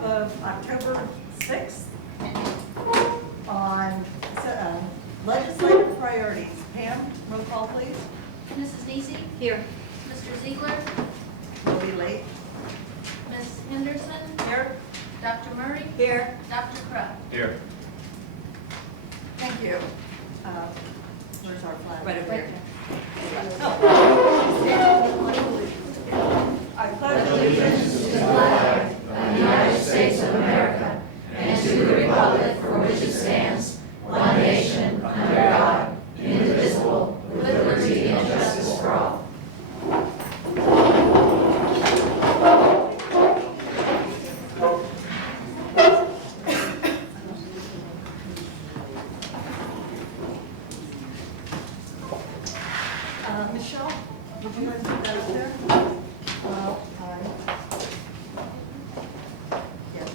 workshop of October 6th on legislative priorities. Pam, roll call please. Mrs. Deasy? Here. Mr. Ziegler? We'll be late. Ms. Henderson? Here. Dr. Murray? Here. Dr. Krupp? Here. Thank you. Where's our flag? Right over here. I pledge allegiance to the flag of the United States of America and to the republic for which it stands, one nation, under God, indivisible, with liberty and justice for all. Michelle, would you like to put those there? Well, yes.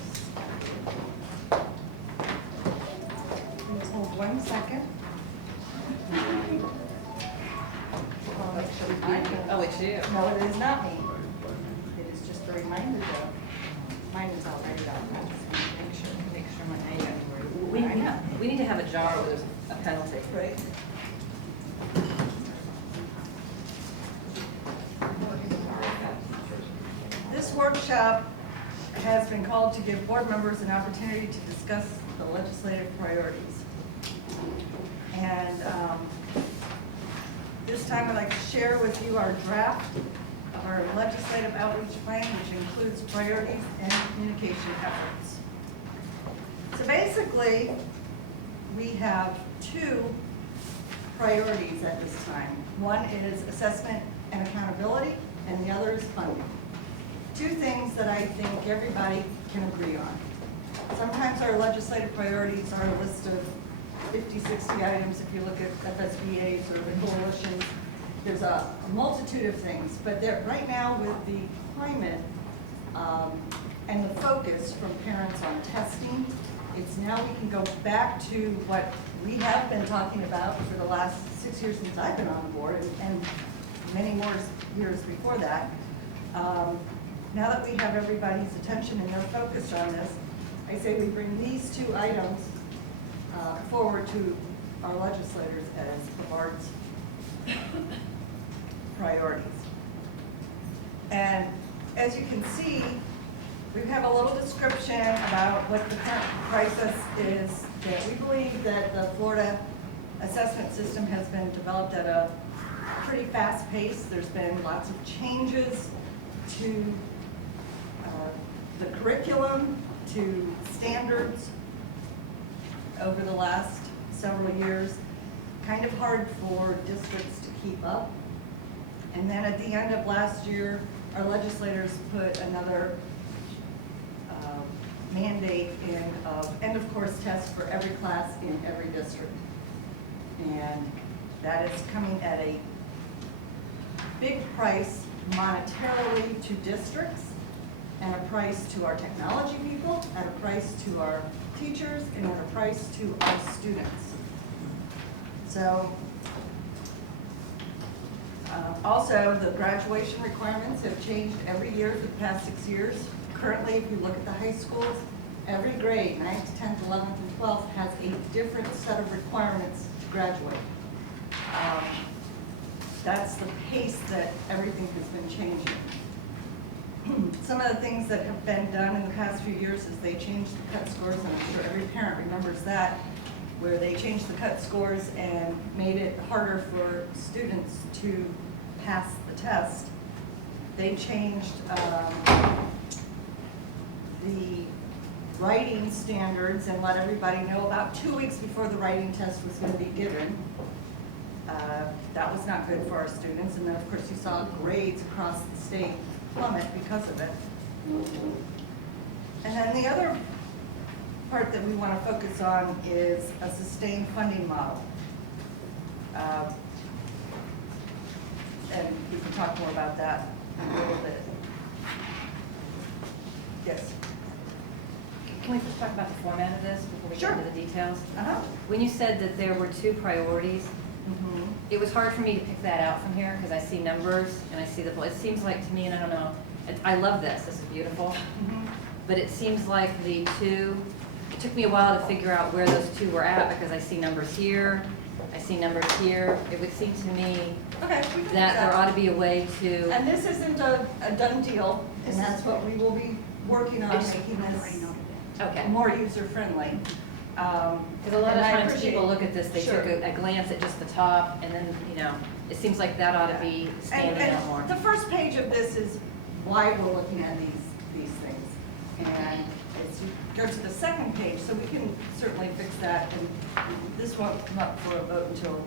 Please hold 1 second. I'll make sure we find it. Oh, it's you. No, it is not me. It is just a reminder though. Mine is already out. I just want to make sure my name is We need to have a jar where there's a penalty. right. This workshop has been called to give board members an opportunity to discuss the legislative priorities. And this time I'd like to share with you our draft of our legislative outreach plan, which includes priorities and communication efforts. So basically, we have 2 priorities at this time. One is assessment and accountability, and the other is funding. 2 things that I think everybody can agree on. Sometimes our legislative priorities are a list of 50, 60 items. If you look at FSBA's or the coalitions, there's a multitude of things. But right now with the climate and the focus from parents on testing, it's now we can go back to what we have been talking about for the last 6 years since I've been on board, and many more years before that. Now that we have everybody's attention and their focus on this, I say we bring these 2 items forward to our legislators as Brevard's priorities. And as you can see, we have a little description about what the current crisis is. That we believe that the Florida assessment system has been developed at a pretty fast pace. There's been lots of changes to the curriculum, to standards over the last several years. Kind of hard for districts to keep up. And then at the end of last year, our legislators put another mandate in of end of course tests for every class in every district. And that is coming at a big price monetarily to districts, and a price to our technology people, at a price to our teachers, and at a price to our students. So also the graduation requirements have changed every year for the past 6 years. Currently, if you look at the high schools, every grade, 9th, 10th, 11th, and 12th, has a different set of requirements to graduate. That's the pace that everything has been changing. Some of the things that have been done in the past few years is they changed the cut scores, and I'm sure every parent remembers that, where they changed the cut scores and made it harder for students to pass the test. They changed the writing standards and let everybody know about 2 weeks before the writing test was going to be given. That was not good for our students, and then of course you saw grades across the state plummet because of it. And then the other part that we want to focus on is a sustained funding model. And we can talk more about that in a little bit. Yes? Can we just talk about the format of this before we Sure. get into the details? Uh-huh. When you said that there were 2 priorities, Mm-hmm. it was hard for me to pick that out from here because I see numbers and I see it seems like to me, and I don't know, I love this is beautiful. Mm-hmm. but it seems like the two, it took me a while to figure out where those two were at, because I see numbers here, I see numbers here. It would seem to me Okay, we can do that there ought to be a way to, And this isn't a done deal, and that's what we will be working on, making this okay. more user-friendly. Because a lot of times people look at this, they Sure. took a glance at just the top, and then, you know, it seems like that ought to be standing out more. And the first page of this is why we're looking at these things. And as you go to the second page, so we can certainly fix that, and this won't come up for a vote until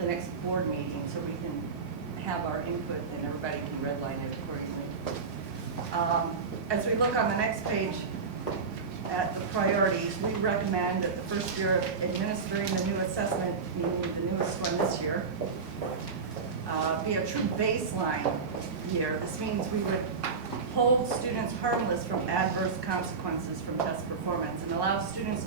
the next board meeting, so we can have our input and everybody can redline it accordingly. As we look on the next page at the priorities, we recommend that the first year of administering the new assessment, meaning the newest one this year, be a true baseline year. This means we would hold students harmless from adverse consequences from test performance and allow students'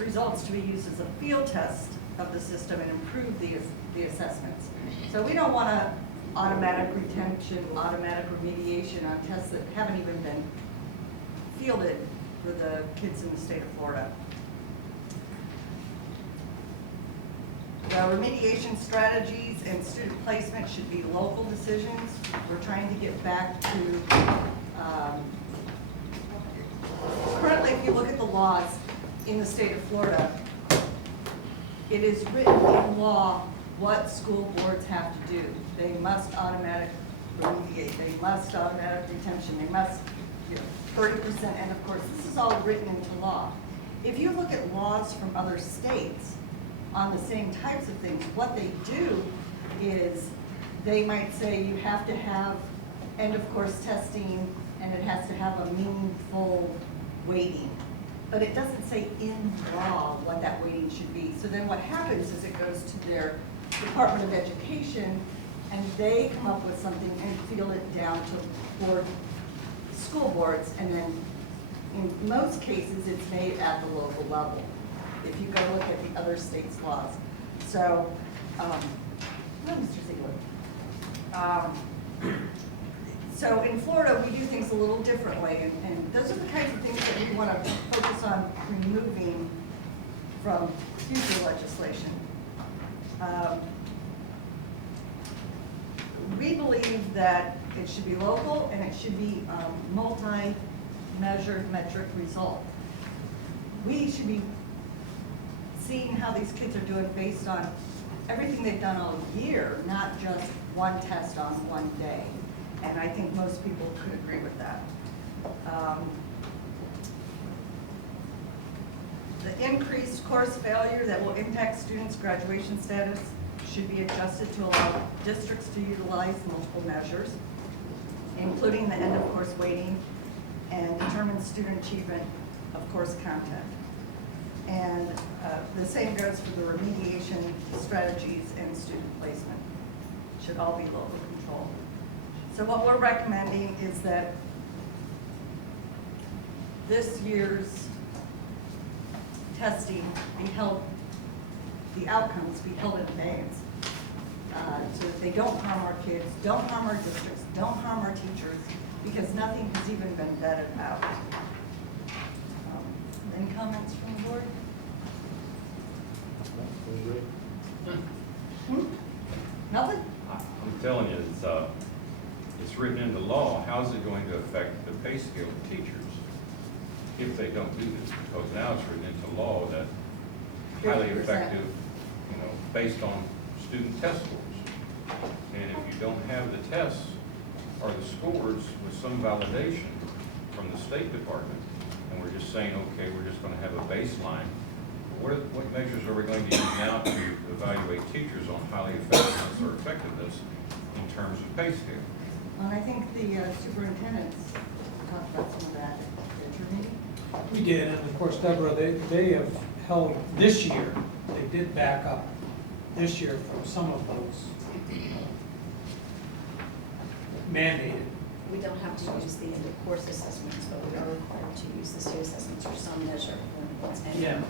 results to be used as a field test of the system and improve the assessments. So we don't want to automatic retention, automatic remediation on tests that haven't even been fielded for the kids in the state of Florida. The remediation strategies and student placement should be local decisions. We're trying to get back to, currently if you look at the laws in the state of Florida, it is written in law what school boards have to do. They must automatic remediate, they must automatic retention, they must, 30%, and of course, this is all written into law. If you look at laws from other states on the same types of things, what they do is they might say you have to have end of course testing and it has to have a meaningful weighting. But it doesn't say in law what that weighting should be. So then what happens is it goes to their Department of Education and they come up with something and field it down to school boards, and then in most cases it's made at the local level if you go look at the other states' laws. So, Mr. Ziegler. So in Florida, we do things a little differently, and those are the kinds of things that we want to focus on removing from future legislation. We believe that it should be local and it should be multi-measured metric result. We should be seeing how these kids are doing based on everything they've done all year, not just one test on one day. And I think most people could agree with that. The increased course failure that will impact students' graduation status should be adjusted to allow districts to utilize multiple measures, including the end of course weighting and determine student achievement of course content. And the same goes for the remediation strategies and student placement. Should all be local control. So what we're recommending is that this year's testing be held, the outcomes be held in advance, so that they don't harm our kids, don't harm our districts, don't harm our teachers, because nothing has even been vetted out. Any comments from the board? Nothing? I'm telling you, it's written into law. How's it going to affect the pay scale of teachers if they don't do this? Because now it's written into law that highly 50%. effective, based on student test scores. And if you don't have the tests or the scores with some validation from the State Department, and we're just saying, okay, we're just going to have a baseline, what measures are we going to use now to evaluate teachers on highly effectiveness or effectiveness in terms of pay scale? And I think the superintendents talked about some of that at your meeting. We did, and of course, Deborah, they have held this year, they did back up this year from some of those mandated. We don't have to use the end of course assessments, but we are required to use the state assessments for some measure when it's annual. Yeah,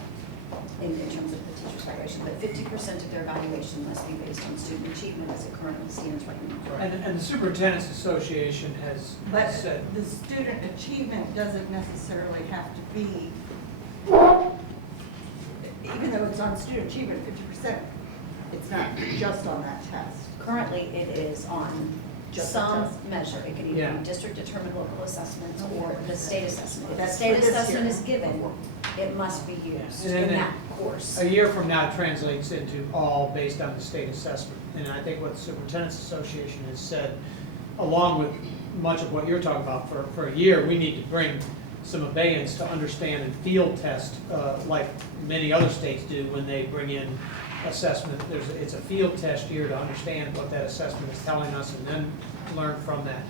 in terms of the teacher's evaluation, but 50% of their evaluation must be based on student achievement as it currently stands right now. And the Superintendent's Association has But said, the student achievement doesn't necessarily have to be, even though it's on student achievement 50%, it's not just on that test. Currently, it is on Just some the test. measure. It can either Yeah. be district-determined local assessments or the state assessment. If the That's state for this assessment year. is given, it must be used And then in that course. a year from now translates into all based on the state assessment. And I think what the Superintendent's Association has said, along with much of what you're talking about, for a year, we need to bring some abeyance to understand and field test, like many other states do when they bring in assessment. It's a field test year to understand what that assessment is telling us and then learn from that.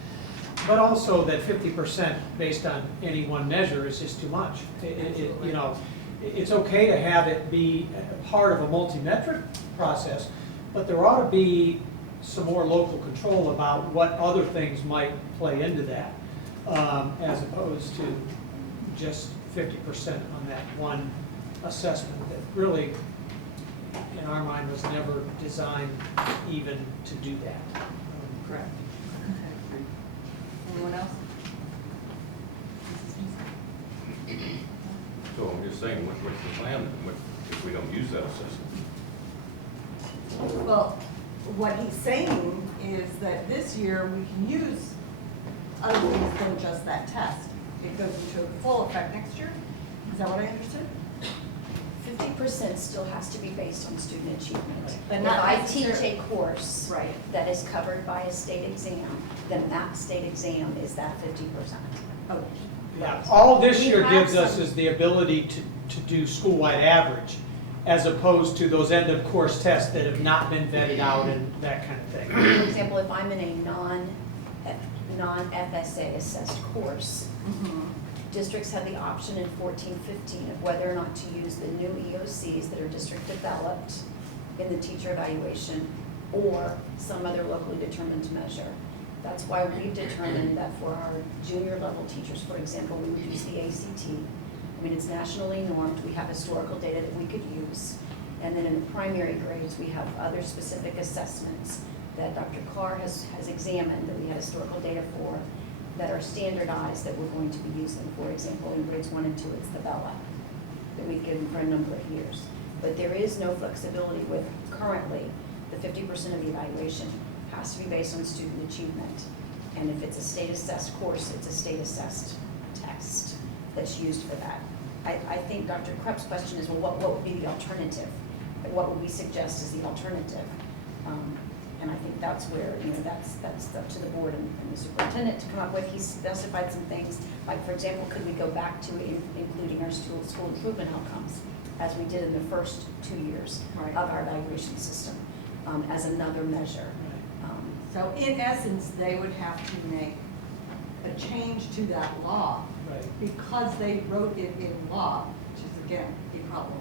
But also that 50% based on any one measure is just too much. You know, it's okay to have it be a part of a multi-metric process, but there ought to be some more local control about what other things might play into that, as opposed to just 50% on that one assessment that really, in our mind, was never designed even to do that. Correct. Anyone else? So I'm just saying, what's the plan, if we don't use that assessment? Well, what he's saying is that this year we can use other things than just that test. It goes into full effect next year? Is that what I understood? 50% still has to be based on student achievement. But If not I teach necessarily- a course Right. that is covered by a state exam, then that state exam is that 50%. Oh, Yeah, all this We year have gives us some- is the ability to do school-wide average, as opposed to those end-of-course tests that have not been vetted out and that kind of thing. For example, if I'm in a non-FSA assessed course, mhm. districts have the option in 14-15 of whether or not to use the new EOCs that are district developed in the teacher evaluation or some other locally determined measure. That's why we've determined that for our junior level teachers, for example, we would use the ACT. I mean, it's nationally normed, we have historical data that we could use. And then in the primary grades, we have other specific assessments that Dr. Carr has examined, that we had historical data for, that are standardized that we're going to be using. For example, in grades 1 and 2, it's the BELA that we've given for a number of years. But there is no flexibility with currently the 50% of the evaluation has to be based on student achievement. And if it's a state assessed course, it's a state assessed test that's used for that. I think Dr. Krebs' question is, well, what would be the alternative? What would we suggest is the alternative? And I think that's where, you know, that's up to the board and the superintendent to come up with. He specified some things, like, for example, could we go back to including our school improvement outcomes, as we did in the first 2 years Right. of our evaluation system, as another measure. So in essence, they would have to make a change to that law Right. because they wrote it in law, which is again a problem.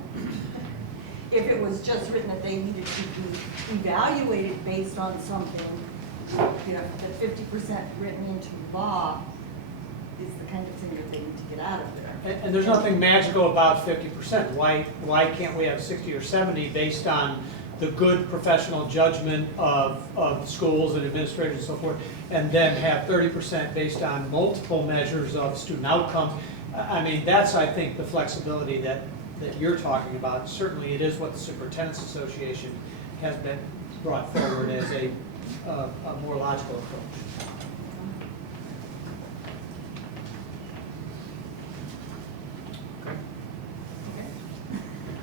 If it was just written that they needed to be evaluated based on something, you know, the 50% written into law is the kind of thing that they need to get out of there. And there's nothing magical about 50%. Why can't we have 60 or 70 based on the good professional judgment of schools and administrators and so forth, and then have 30% based on multiple measures of student outcomes? I mean, that's, I think, the flexibility that you're talking about. Certainly, it is what the Superintendent's Association has been brought forward as a more logical approach.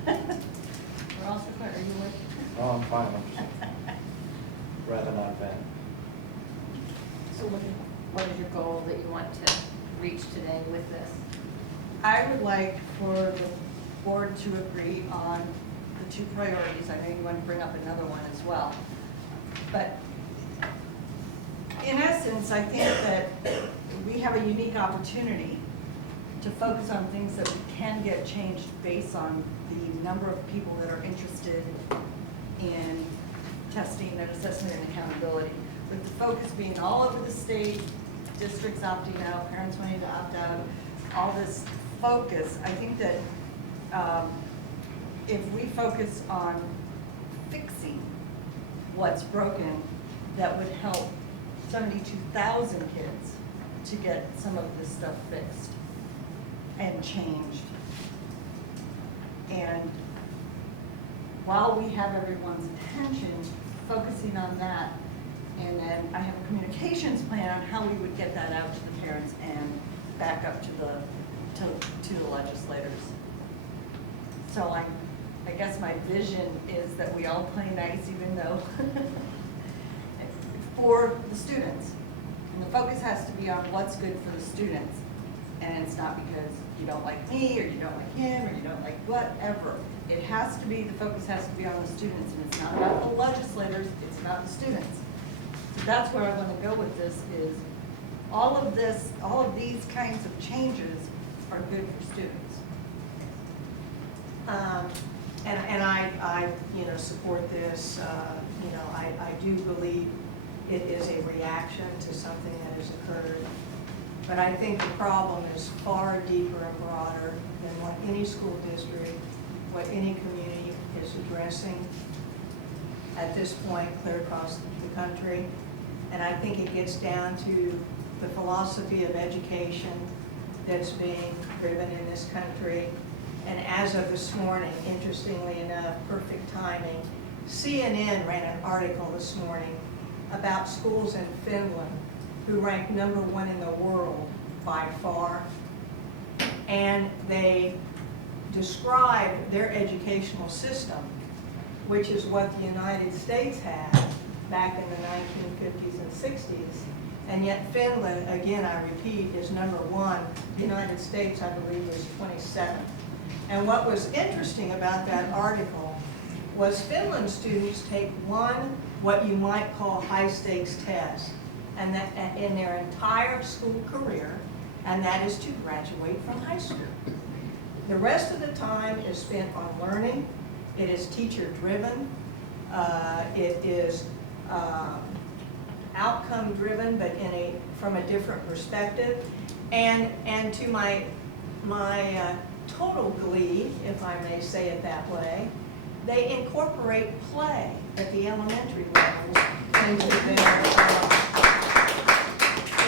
Okay. We're also clear, are you with? Oh, I'm fine, I'm just rather not vent. So what is your goal that you want to reach today with this? I would like for the board to agree on the 2 priorities. I know you want to bring up another one as well. But in essence, I think that we have a unique opportunity to focus on things that we can get changed based on the number of people that are interested in testing and assessment and accountability. With the focus being all over the state, districts opting out, parents wanting to opt out, all this focus, I think that if we focus on fixing what's broken, that would help 72,000 kids to get some of this stuff fixed and changed. And while we have everyone's attention, focusing on that, and then I have a communications plan on how we would get that out to the parents and back up to the legislators. So I guess my vision is that we all play nice, even though for the students. And the focus has to be on what's good for the students. And it's not because you don't like me, or you don't like him, or you don't like whatever. It has to be, the focus has to be on the students, and it's not about the legislators, it's about the students. So that's where I want to go with this, is all of this, all of these kinds of changes are good for students. And I support this. I do believe it is a reaction to something that has occurred. But I think the problem is far deeper and broader than what any school district, what any community is addressing at this point clear across the country. And I think it gets down to the philosophy of education that's being driven in this country. And as of this morning, interestingly enough, perfect timing, CNN ran an article this morning about schools in Finland who rank #1 in the world by far. And they describe their educational system, which is what the United States had back in the 1950s and 60s. And yet Finland, again, I repeat, is #1. The United States, I believe, is 27th. And what was interesting about that article was Finland students take one, what you might call high-stakes test, and that in their entire school career, and that is to graduate from high school. The rest of the time is spent on learning. It is teacher-driven. It is outcome-driven, but from a different perspective. And to my total glee, if I may say it that way, they incorporate play at the elementary levels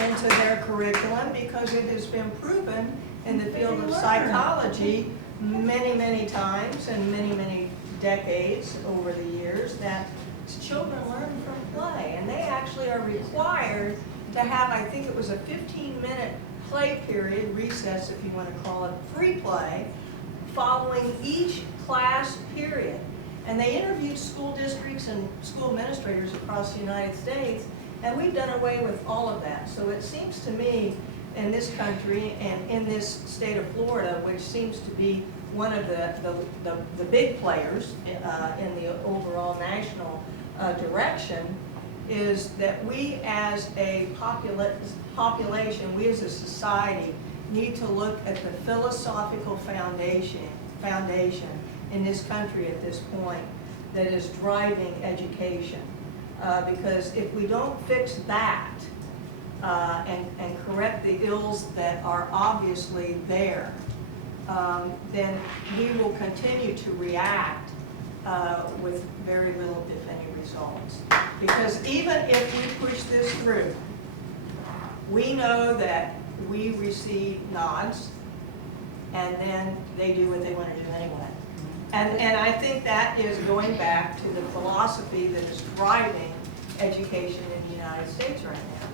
into their curriculum, because it has been proven in the field of psychology many times and many decades over the years that children learn from play, and they actually are required to have, I think it was a 15-minute play period, recess if you want to call it, free play, following each class period. And they interviewed school districts and school administrators across the United States, and we've done away with all of that. So it seems to me in this country and in this state of Florida, which seems to be one of the big players in the overall national direction, is that we as a population, we as a society, need to look at the philosophical foundation in this country at this point that is driving education. Because if we don't fix that and correct the ills that are obviously there, then we will continue to react with very little, if any, results. Because even if we push this through, we know that we receive nods, and then they do what they want to do anyway. And I think that is going back to the philosophy that is driving education in the United States right now.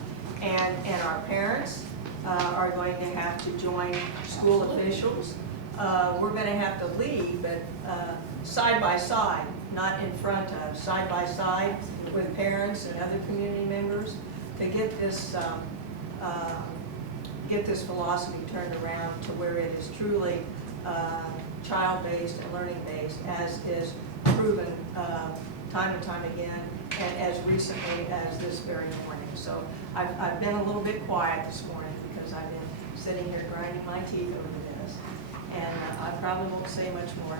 And our parents are going to have to join school officials. We're going to have to lead, but side by side, not in front of, side by side with parents and other community members to get this philosophy turned around to where it is truly child-based and learning-based, as is proven time and time again, and as recently as this very morning. So I've been a little bit quiet this morning because I've been sitting here grinding my teeth over this, and I probably won't say much more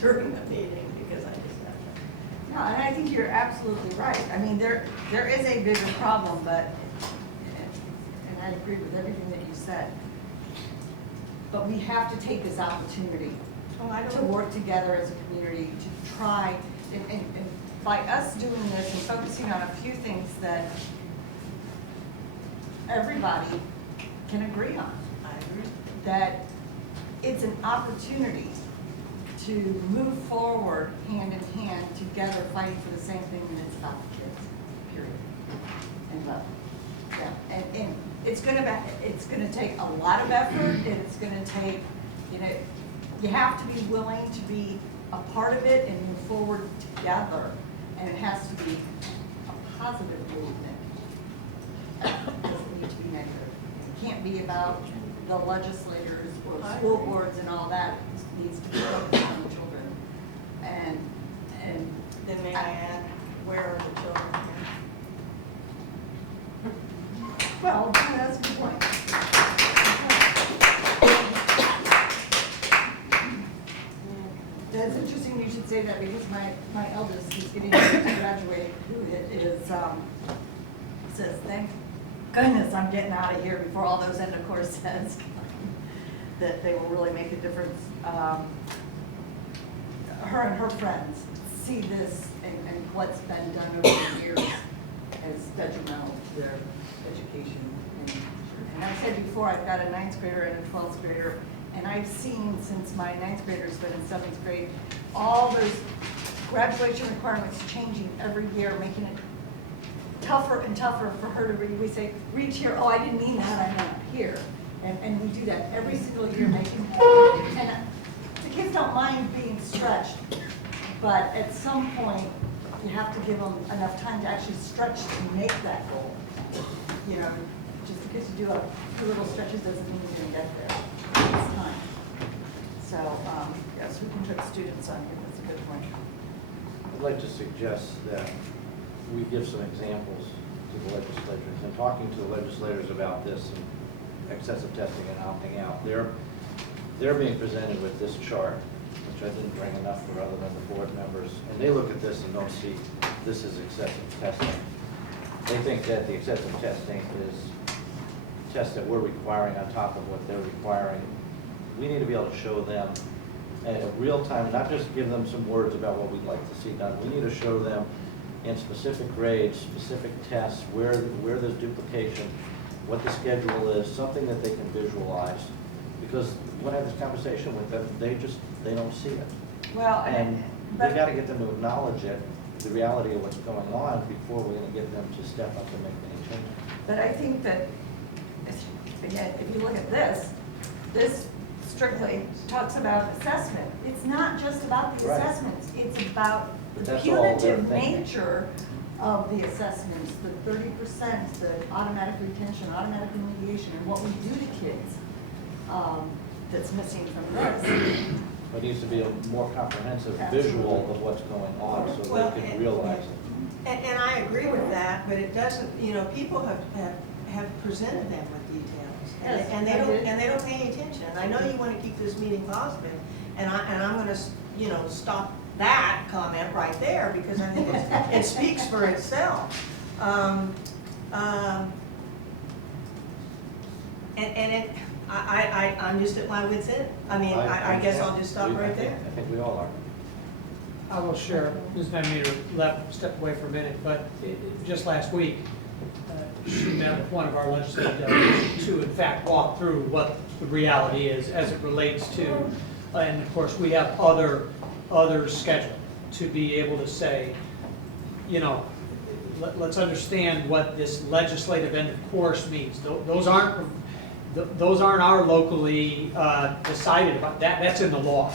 during the meeting because I just have to. No, and I think you're absolutely right. I mean, there is a bigger problem, but, and I agree with everything that you said, but we have to take this opportunity Oh, I to don't, work together as a community to try, and by us doing this and focusing on a few things that everybody can agree on, I agree. that it's an opportunity to move forward hand in hand together, fighting for the same thing, and it's about the kids, period. And love. Yeah, and it's gonna take a lot of effort, and it's gonna take, you have to be willing to be a part of it and move forward together, and it has to be a positive movement. It doesn't need to be negative. It can't be about the legislators or school boards and all that. It needs to be focused on the children. And Then may I add, where are the children? well, that's a good point. That's interesting you should say that, because my eldest, who's getting ready to graduate, who is, says, thank goodness I'm getting out of here before all those end of course says, that they will really make a difference. Her and her friends see this and what's been done over the years as detrimental to their education. And I've said before, I've got a 9th grader and a 12th grader, and I've seen, since my 9th grader's been in 7th grade, all those graduation requirements changing every year, making it tougher and tougher for her to read. We say, reach here, oh, I didn't mean that, I meant here. And we do that every single year, making, and the kids don't mind being stretched, but at some point, you have to give them enough time to actually stretch to make that goal. Just because you do a few little stretches doesn't mean you're gonna get there. It's time. So, yes, we can put students on here, that's a good point. I'd like to suggest that we give some examples to the legislators. And talking to the legislators about this and excessive testing and opting out, they're being presented with this chart, which I didn't bring enough for other than the board members, and they look at this and don't see this is excessive testing. They think that the excessive testing is tests that we're requiring on top of what they're requiring. We need to be able to show them at a real time, not just give them some words about what we'd like to see done. We need to show them in specific grades, specific tests, where there's duplication, what the schedule is, something that they can visualize. Because when I have this conversation with them, they don't see it. Well, And we got to get them to acknowledge it, the reality of what's going on, before we're going to get them to step up and make any changes. But I think that, again, if you look at this strictly talks about assessment. It's not just about the Right. assessments, it's about But the that's all they're punitive thinking. nature of the assessments, the 30%, the automatic retention, automatic remediation, and what we do to kids that's missing from this. It needs to be a more comprehensive Absolutely. visual of what's going on, so Well, they can and- realize it. And I agree with that, but it doesn't, people have presented them with details. Yes, And they I don't, did. and they don't pay any attention. I know you want to keep this meeting positive, and I'm gonna, stop that comment right there, because I think it speaks for itself. I'm just at my wit's end. I guess I'll just stop right there. I think we all are. I will share, Ms. Van Meter left, stepped away for a minute, but just last week, she met with one of our legislative delegates to in fact walk through what the reality is as it relates to, and of course, we have others scheduled to be able to say, let's understand what this legislative end of course means. Those aren't our locally decided about, that's in the law.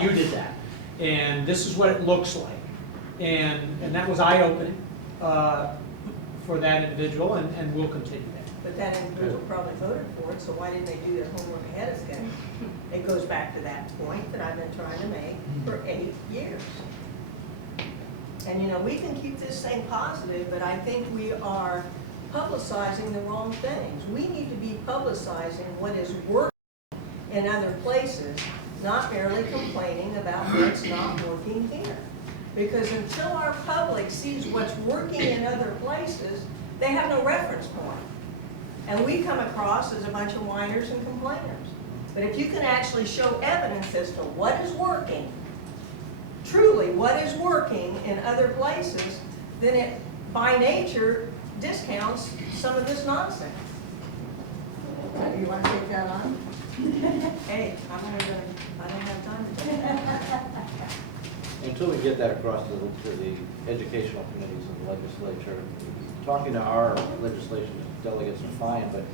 You did that. And this is what it looks like. And that was eye-opening for that individual, and we'll continue that. But that individual probably voted for it, so why didn't they do their homework ahead of schedule? It goes back to that point that I've been trying to make for 8 years. And we can keep this thing positive, but I think we are publicizing the wrong things. We need to be publicizing what is working in other places, not merely complaining about what's not working here. Because until our public sees what's working in other places, they have no reference point. And we come across as a bunch of whiners and complainers. But if you can actually show evidence as to what is working, truly what is working in other places, then it, by nature, discounts some of this nonsense. You want to take that on? Hey, I don't have time to do that. Until we get that across to the educational committees of the legislature, talking to our legislation delegates is fine, but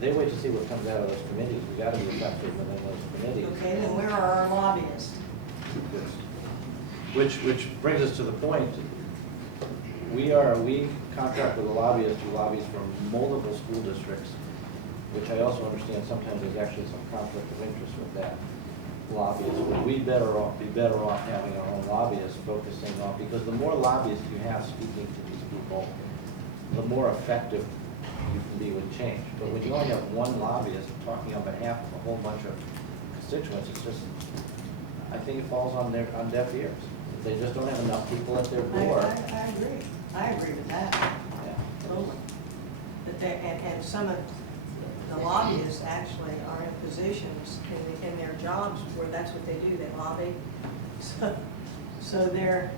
they wait to see what comes out of those committees. We gotta be effective within those committees. Okay, then where are our lobbyists? Which brings us to the point, we contract with a lobbyist who lobbies for multiple school districts, which I also understand sometimes there's actually some conflict of interest with that lobbyist. Would we be better off having our own lobbyists focusing on, because the more lobbyists you have speaking to these people, the more effective you can be with change. But when you only have one lobbyist talking on behalf of a whole bunch of constituents, it's just, I think it falls on deaf ears. They just don't have enough people at their door. I agree. I agree with that, Yeah. totally. But they, and some of the lobbyists actually are in positions in their jobs where that's what they do, they lobby. So they're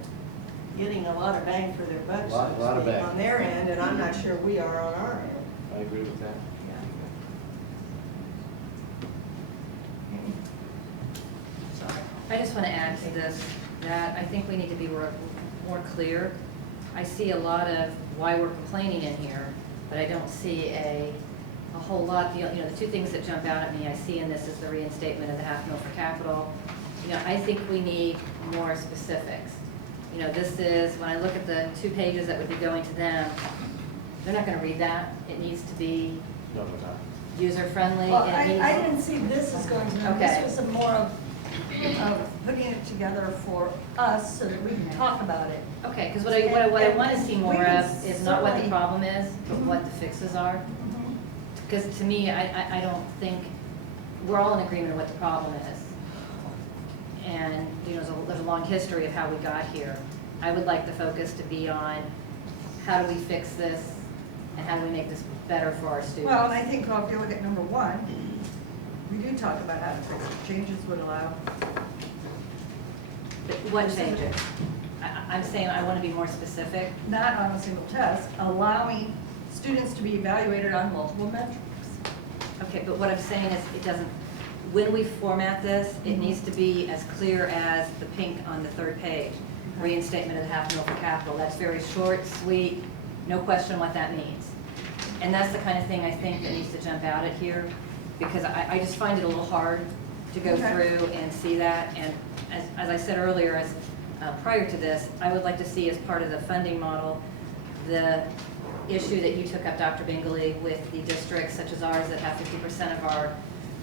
getting a lot of bang for their buck, so Lot to of speak, bang. on their end, and I'm not sure we are on our end. I agree with that. Sorry. I just want to add to this, that I think we need to be more clear. I see a lot of why we're complaining in here, but I don't see a whole lot. The two things that jump out at me, I see in this is the reinstatement of the half mil for capital. I think we need more specifics. This is, when I look at the 2 pages that would be going to them, they're not going to read that. It needs to be No, we're not. user-friendly. Well, and it I needs- didn't see this as going to, Okay. this was more of putting it together for us so that we can talk about it. Okay, because what I want to see more We can of is not what the certainly- problem is, but what the fixes are. Because to me, I don't think, we're all in agreement on what the problem is. And, there's a long history of how we got here. I would like the focus to be on how do we fix this and how do we make this better for our students. Well, and I think if you look at number 1, we do talk about how to fix it. Changes would allow. But what changes? I'm saying I want to be more specific. Not on a single test, allowing students to be evaluated on multiple metrics. Okay, but what I'm saying is it doesn't, when we format this, it needs to be as clear as the pink on the 3rd page. Reinstatement of the half mil for capital. That's very short, sweet, no question what that means. And that's the kind of thing I think that needs to jump out at here, because I just find it a little hard to go Okay. through and see that. And as I said earlier, prior to this, I would like to see as part of the funding model, the issue that you took up, Dr. Bingley, with the districts such as ours that have 50% of our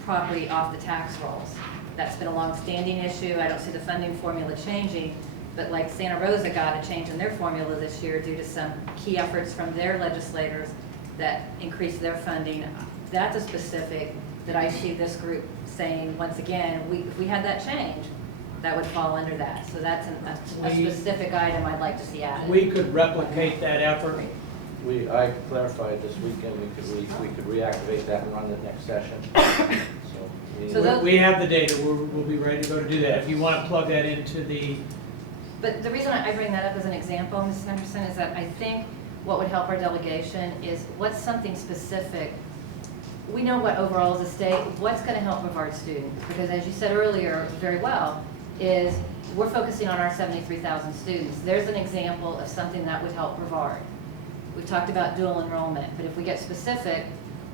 property off the tax rolls. That's been a long-standing issue. I don't see the funding formula changing, but like Santa Rosa got a change in their formula this year due to some key efforts from their legislators that increased their funding. That's a specific that I see this group saying, once again, if we had that change, that would fall under that. So that's a specific item I'd like to see added. We could replicate that effort. I clarified this weekend, we could reactivate that and run the next session. So those- We have the data, we'll be ready to go to do that. If you want to plug that into the, But the reason I bring that up as an example, Mrs. Henderson, is that I think what would help our delegation is what's something specific. We know what overall is a state, what's going to help Brevard students? Because as you said earlier very well, is we're focusing on our 73,000 students. There's an example of something that would help Brevard. We've talked about dual enrollment, but if we get specific,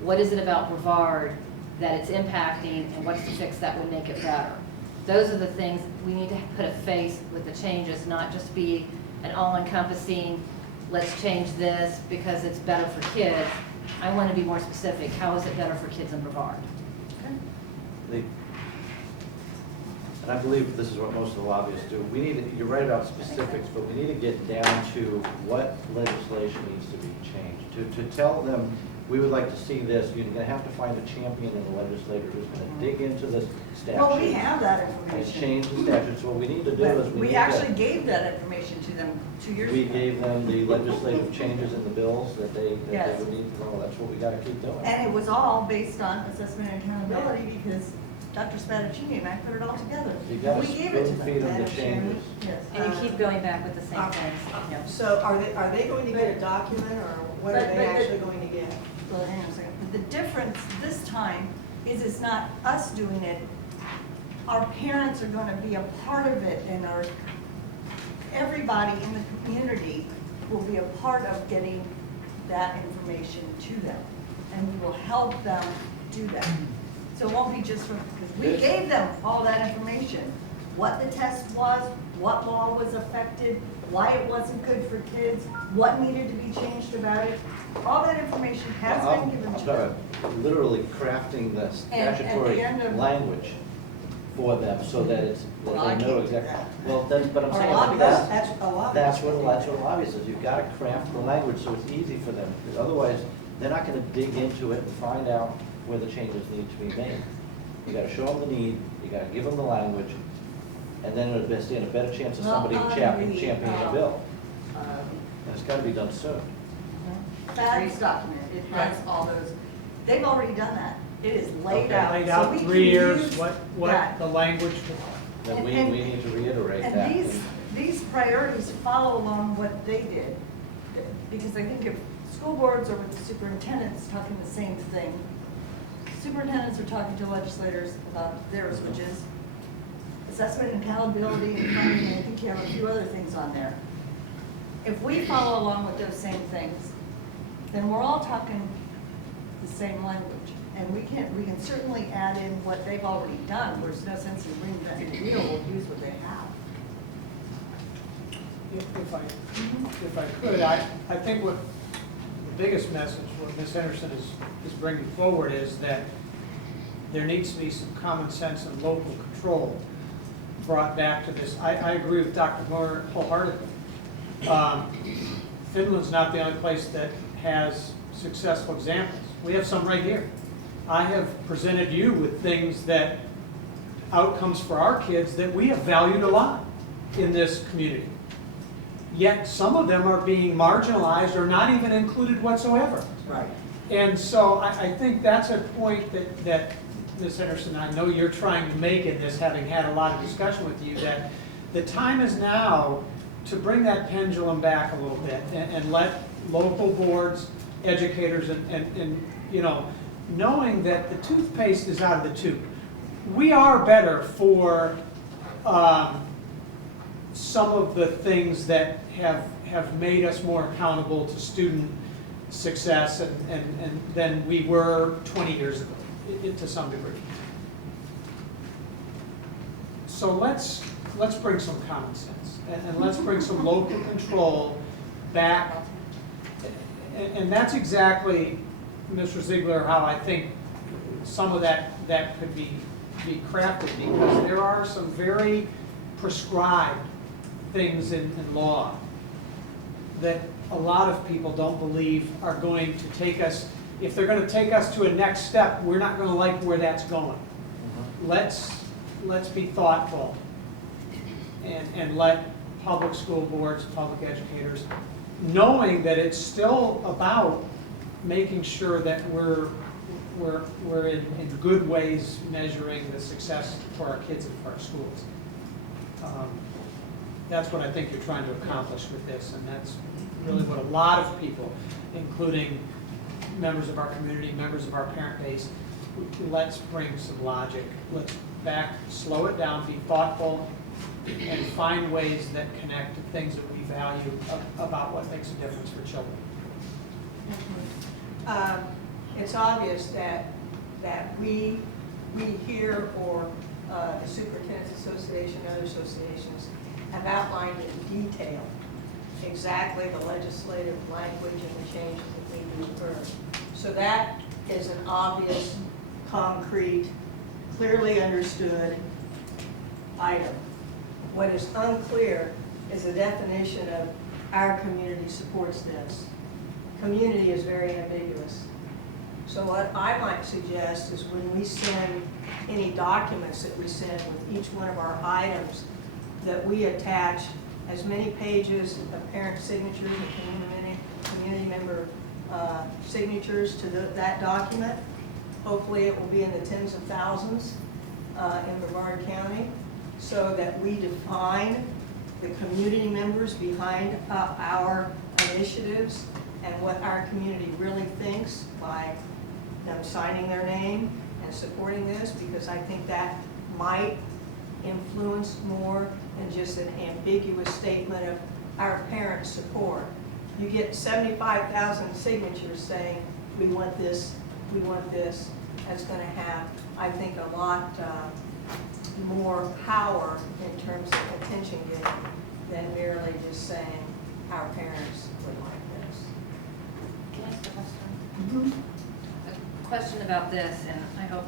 what is it about Brevard that it's impacting and what's the fix that would make it better? Those are the things we need to put a face with the changes, not just be an all-encompassing, let's change this because it's better for kids. I want to be more specific. How is it better for kids in Brevard? And I believe this is what most of the lobbyists do. You're right about specifics, but we need to get down to what legislation needs to be changed. To tell them we would like to see this, you're gonna have to find a champion in the legislature who's gonna dig into this statute. Well, we have that And information. change the statute, so what we need to do is we We need actually to, gave that information to them 2 years we ago. gave them the legislative changes in the bills that they Yes. would need, well, that's what we gotta keep doing. And it was all based on assessment and accountability because Dr. Spadaccini and I put it all together. You gotta We gave it to spoon feed them them. the changes. Yes. And you keep going back with the same Okay. things. Yeah. So are they going to get a document, or what are But- they but- actually going to get? Well, hang on a second. But the difference this time is it's not us doing it. Our parents are gonna be a part of it and everybody in the community will be a part of getting that information to them. And we will help them do that. So it won't be just from, because we gave them all that information. What the test was, what law was affected, why it wasn't good for kids, what needed to be changed about it. All that information has been given to them. Literally crafting the And at statutory the end of- language for them so that it's, that Well, I they know can't do exactly. that. Well, then, but I'm Or saying, lobbyists, that's, that's a lobbyist. that's what a lobbyist is. You've got to craft the language so it's easy for them. Because otherwise, they're not going to dig into it and find out where the changes need to be made. You got to show them the need, you got to give them the language, and then it'll stand a better chance of Well, somebody I championing agree. a bill. Um, And it's got to be done soon. That's documented, it has all those, they've already done that, it is laid Okay. out. Laid So out we 3 can years, use what that. the language, Then we And- need to reiterate that. And these priorities follow along what they did, because I think if school boards or with the superintendents talking the same thing, superintendents are talking to legislators about theirs, which is assessment and accountability and funding, and I think you have a few other things on there. If we follow along with those same things, then we're all talking the same language. And we can certainly add in what they've already done, there's no sense in reinventing the wheel, we'll use what they have. if I could, I think what the biggest message, what Ms. Henderson is bringing forward is that there needs to be some common sense and local control brought back to this. I agree with Dr. Moore wholeheartedly. Finland's not the only place that has successful examples. We have some right here. I have presented you with things that, outcomes for our kids that we have valued a lot in this community. Yet some of them are being marginalized or not even included whatsoever. Right. And so I think that's a point that Ms. Henderson, I know you're trying to make in this, having had a lot of discussion with you, that the time is now to bring that pendulum back a little bit and let local boards, educators, and you know, knowing that the toothpaste is out of the tube. We are better for some of the things that have made us more accountable to student success and than we were 20 years ago, to some degree. So let's bring some common sense and let's bring some local control back. And that's exactly, Mr. Ziegler, how I think some of that could be crafted, because there are some very prescribed things in law that a lot of people don't believe are going to take us, if they're going to take us to a next step, we're not going to like where that's going. Let's be thoughtful and let public school boards, public educators, knowing that it's still about making sure that we're in good ways measuring the success for our kids and for our schools. That's what I think you're trying to accomplish with this, and that's really what a lot of people, including members of our community, members of our parent base, let's bring some logic. Let's slow it down, be thoughtful, and find ways that connect to things that we value about what makes a difference for children. It's obvious that we here, or the Superintendent's Association and other associations, have outlined in detail exactly the legislative language and the changes that we do occur. So that is an obvious, concrete, clearly understood item. What is unclear is the definition of our community supports this. Community is very ambiguous. So what I might suggest is when we send any documents that we send with each one of our items, that we attach as many pages of parent signatures and community member signatures to that document. Hopefully it will be in the tens of thousands in Brevard County, so that we define the community members behind our initiatives and what our community really thinks by them signing their name and supporting this, because I think that might influence more than just an ambiguous statement of our parents' support. You get 75,000 signatures saying, we want this, that's gonna have, I think, a lot more power in terms of attention getting than merely just saying, our parents would like this. Can I ask a question? A question about this, and I hope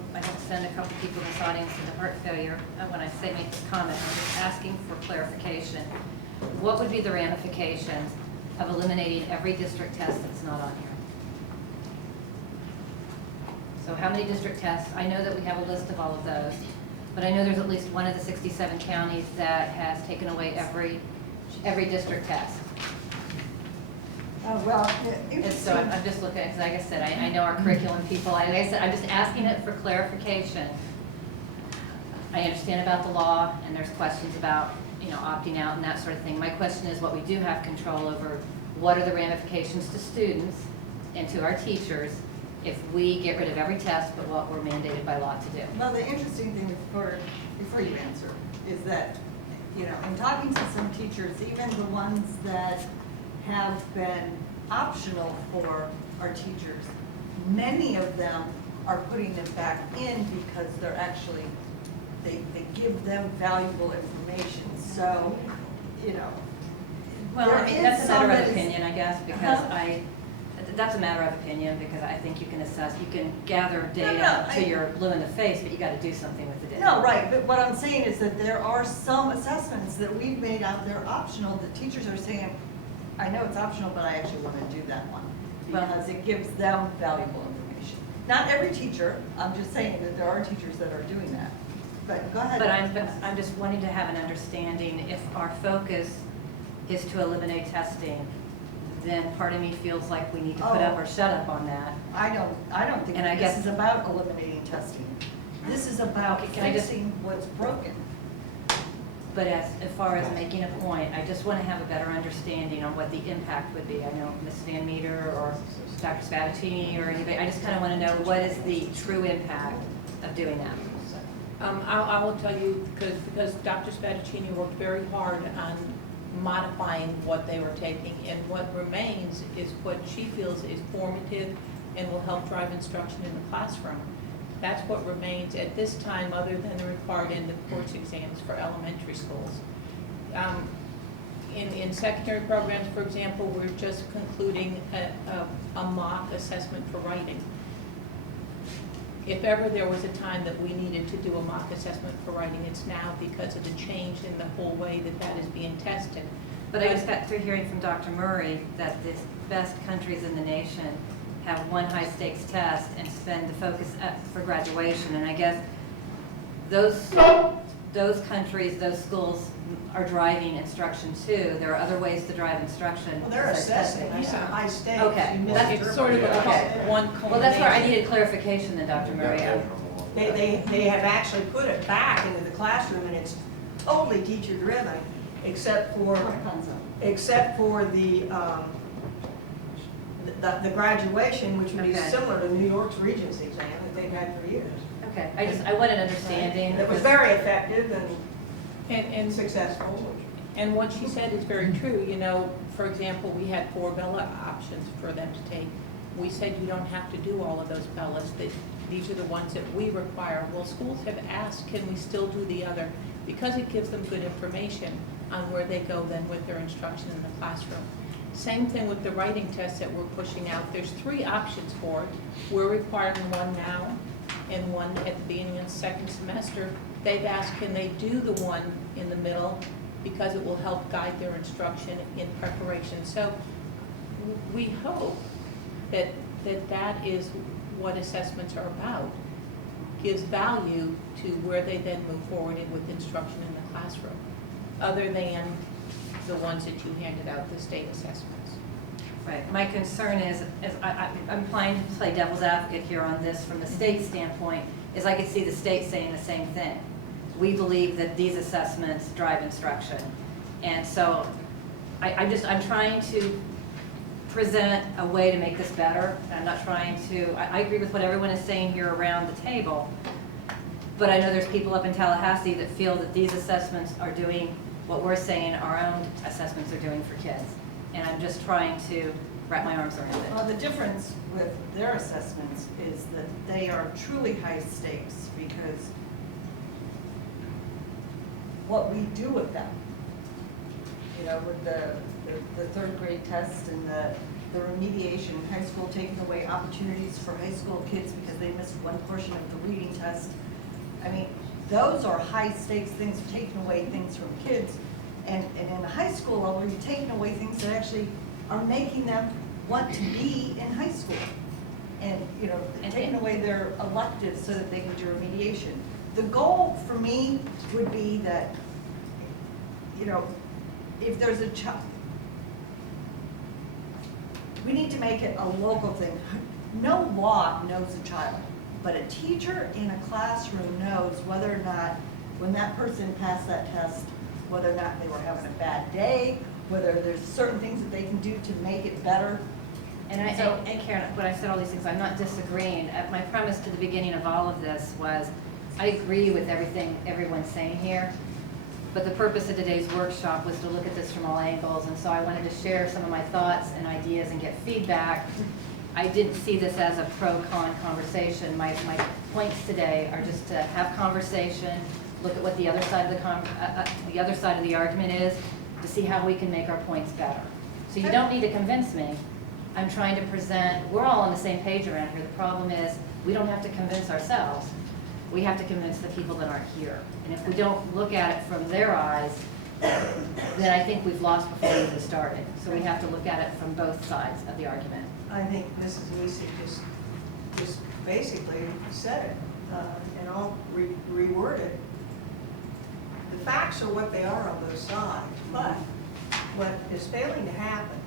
send a couple people in this audience into heart failure when I say make this comment. I'm just asking for clarification. What would be the ramifications of eliminating every district test that's not on here? So how many district tests? I know that we have a list of all of those, but I know there's at least one of the 67 counties that has taken away every district test. Well, And so I'm just looking, because like I said, I know our curriculum people, like I said, I'm just asking it for clarification. I understand about the law, and there's questions about, opting out and that sort of thing. My question is what we do have control over, what are the ramifications to students and to our teachers if we get rid of every test but what we're mandated by law to do? well, the interesting thing before you answer is that, in talking to some teachers, even the ones that have been optional for our teachers, many of them are putting them back in because they're actually, they give them valuable information. So, Well, there I mean, is that's a some matter that of is- opinion, I guess, because Uh-huh. that's a matter of opinion, because I think you can assess, you can gather No, data I- till you're blue in the face, but you gotta do something with the data. No, right, but what I'm saying is that there are some assessments that we've made out there optional that teachers are saying, I know it's optional, but I actually want to do that one Well- because it gives them valuable information. Not every teacher, I'm just saying that there are teachers that are doing that. But go ahead. But I'm just wanting to have an understanding, if our focus is to eliminate testing, then part of me feels like we need to put up or shut up on that. I don't think And I that guess- this is about eliminating testing. This is about Okay, can I just- fixing what's broken. But as far as making a point, I just want to have a better understanding on what the impact would be. I know Ms. Van Meter or Dr. Spadaccini or anybody, I just kind of want to know what is the true impact of doing that. I will tell you, because Dr. Spadaccini worked very hard on modifying what they were taking, and what remains is what she feels is formative and will help drive instruction in the classroom. That's what remains at this time, other than the required end of course exams for elementary schools. In secondary programs, for example, we're just concluding a mock assessment for writing. If ever there was a time that we needed to do a mock assessment for writing, it's now, because of the change in the whole way that is being tested. But I just got through hearing from Dr. Murray that the best countries in the nation have one high-stakes test and spend the focus for graduation. And I guess those countries, those schools are driving instruction too. There are other ways to drive instruction. Well, they're besides assessing, testing. I said high stakes. Okay, You missed that's- your It's sort of Okay. one culmination. Well, that's where I needed clarification then, Dr. Murray. They have actually put it back into the classroom, and it's totally teacher-driven, except for the graduation, which would be Okay. similar to New York's Regents exam that they've had for years. Okay, I wanted understanding. It was very effective and And successful. And what she said is very true. For example, we had 4 Bella options for them to take. We said you don't have to do all of those Bellas. These are the ones that we require. Well, schools have asked, can we still do the other? Because it gives them good information on where they go then with their instruction in the classroom. Same thing with the writing test that we're pushing out. There's 3 options for it. We're requiring one now and one at the beginning of the second semester. They've asked, can they do the one in the middle, because it will help guide their instruction in preparation. So we hope that is what assessments are about gives value to where they then move forward in with instruction in the classroom, other than the ones that you handed out, the state assessments. Right, my concern is I'm trying to play devil's advocate here on this from the state standpoint, is I could see the state saying the same thing. We believe that these assessments drive instruction. And so I'm trying to present a way to make this better. I'm not trying to, I agree with what everyone is saying here around the table, but I know there's people up in Tallahassee that feel that these assessments are doing what we're saying our own assessments are doing for kids. And I'm just trying to wrap my arms around it. Well, the difference with their assessments is that they are truly high stakes because what we do with them, you know, with the third grade test and the remediation in high school, taking away opportunities for high school kids because they missed one portion of the reading test. I mean, those are high stakes things, taking away things from kids. And in the high school level, you're taking away things that actually are making them want to be in high school. And, you know, taking away their electives so that they can do remediation. The goal for me would be that, you know, if there's a child, we need to make it a local thing. No law knows a child, but a teacher in a classroom knows whether or not, when that person passed that test, whether or not they were having a bad day, whether there's certain things that they can do to make it better. And Karen, when I said all these things, I'm not disagreeing. My premise to the beginning of all of this was, I agree with everything everyone's saying here, but the purpose of today's workshop was to look at this from all angles, and so I wanted to share some of my thoughts and ideas and get feedback. I didn't see this as a pro-con conversation. My points today are just to have conversation, look at what the other side of the argument is, to see how we can make our points better. So you don't need to convince me. I'm trying to present, we're all on the same page around here. The problem is, we don't have to convince ourselves. We have to convince the people that aren't here. And if we don't look at it from their eyes, then I think we've lost before we even started. So we have to look at it from both sides of the argument. I think Mrs. Easy just basically said it, and I'll reword it. The facts are what they are on both sides, but what is failing to happen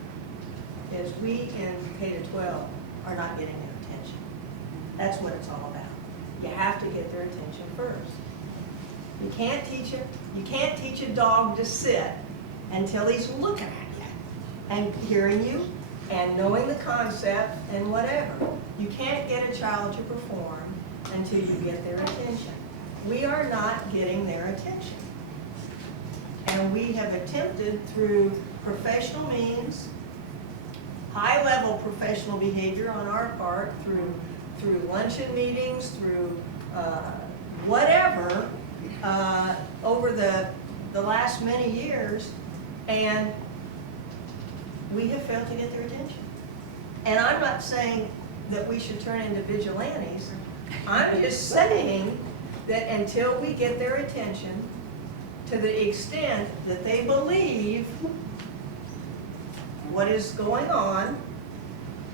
is we in K-12 are not getting their attention. That's what it's all about. You have to get their attention first. You can't teach a dog to sit until he's looking at you and hearing you and knowing the concept and whatever. You can't get a child to perform until you get their attention. We are not getting their attention. And we have attempted through professional means, high-level professional behavior on our part, through luncheon meetings, through whatever, over the last many years, and we have failed to get their attention. And I'm not saying that we should turn into vigilantes. I'm just saying that until we get their attention to the extent that they believe what is going on,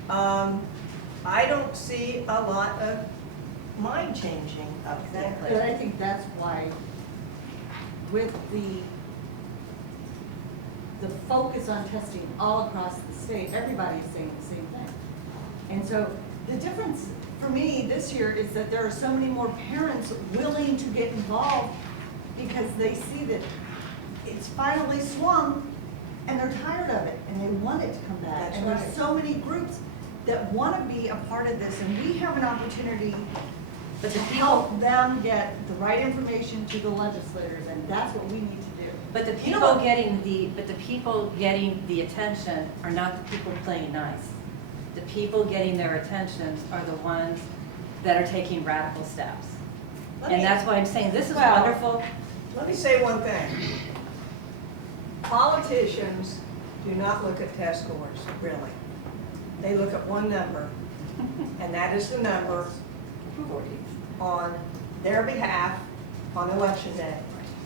I don't see a lot of mind changing up there. Exactly. And I think that's why with the focus on testing all across the state, everybody's saying the same thing. And so the difference for me this year is that there are so many more parents willing to get involved because they see that it's finally swung and they're tired of it and they want it to come back. That's and right. there's so many groups that want to be a part of this, and we have an opportunity to help them get the right information to the legislators, and that's what we need to do. But the You know people what? getting the attention are not the people playing nice. The people getting their attention are the ones that are taking radical steps. And that's why I'm saying this is Well, wonderful. Let me say one thing. Politicians do not look at test scores, really. They look at one number, and that is the number on their behalf on election day.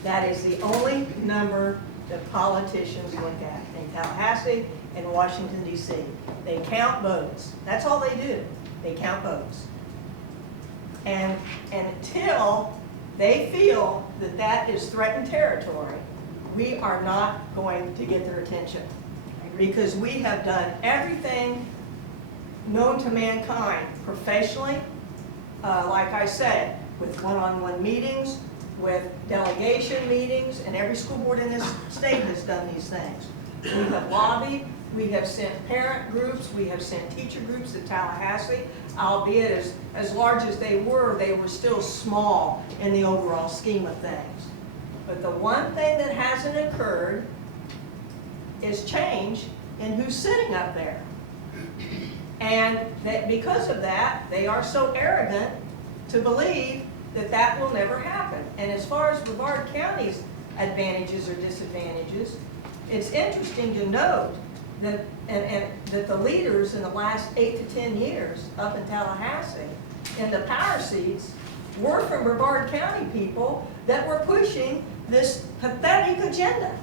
That is the only number that politicians look at in Tallahassee and Washington, D.C. They count votes. That's all they do. They count votes. And until they feel that that is threatened territory, we are not going to get their attention. Because we have done everything known to mankind professionally, like I said, with one-on-one meetings, with delegation meetings, and every school board in this state has done these things. We have lobbied, we have sent parent groups, we have sent teacher groups to Tallahassee, albeit as large as they were still small in the overall scheme of things. But the one thing that hasn't occurred is change in who's sitting up there. And that because of that, they are so arrogant to believe that that will never happen. And as far as Brevard County's advantages or disadvantages, it's interesting to note that, that the leaders in the last 8 to 10 years up in Tallahassee in the power seats were from Brevard County people that were pushing this pathetic agenda.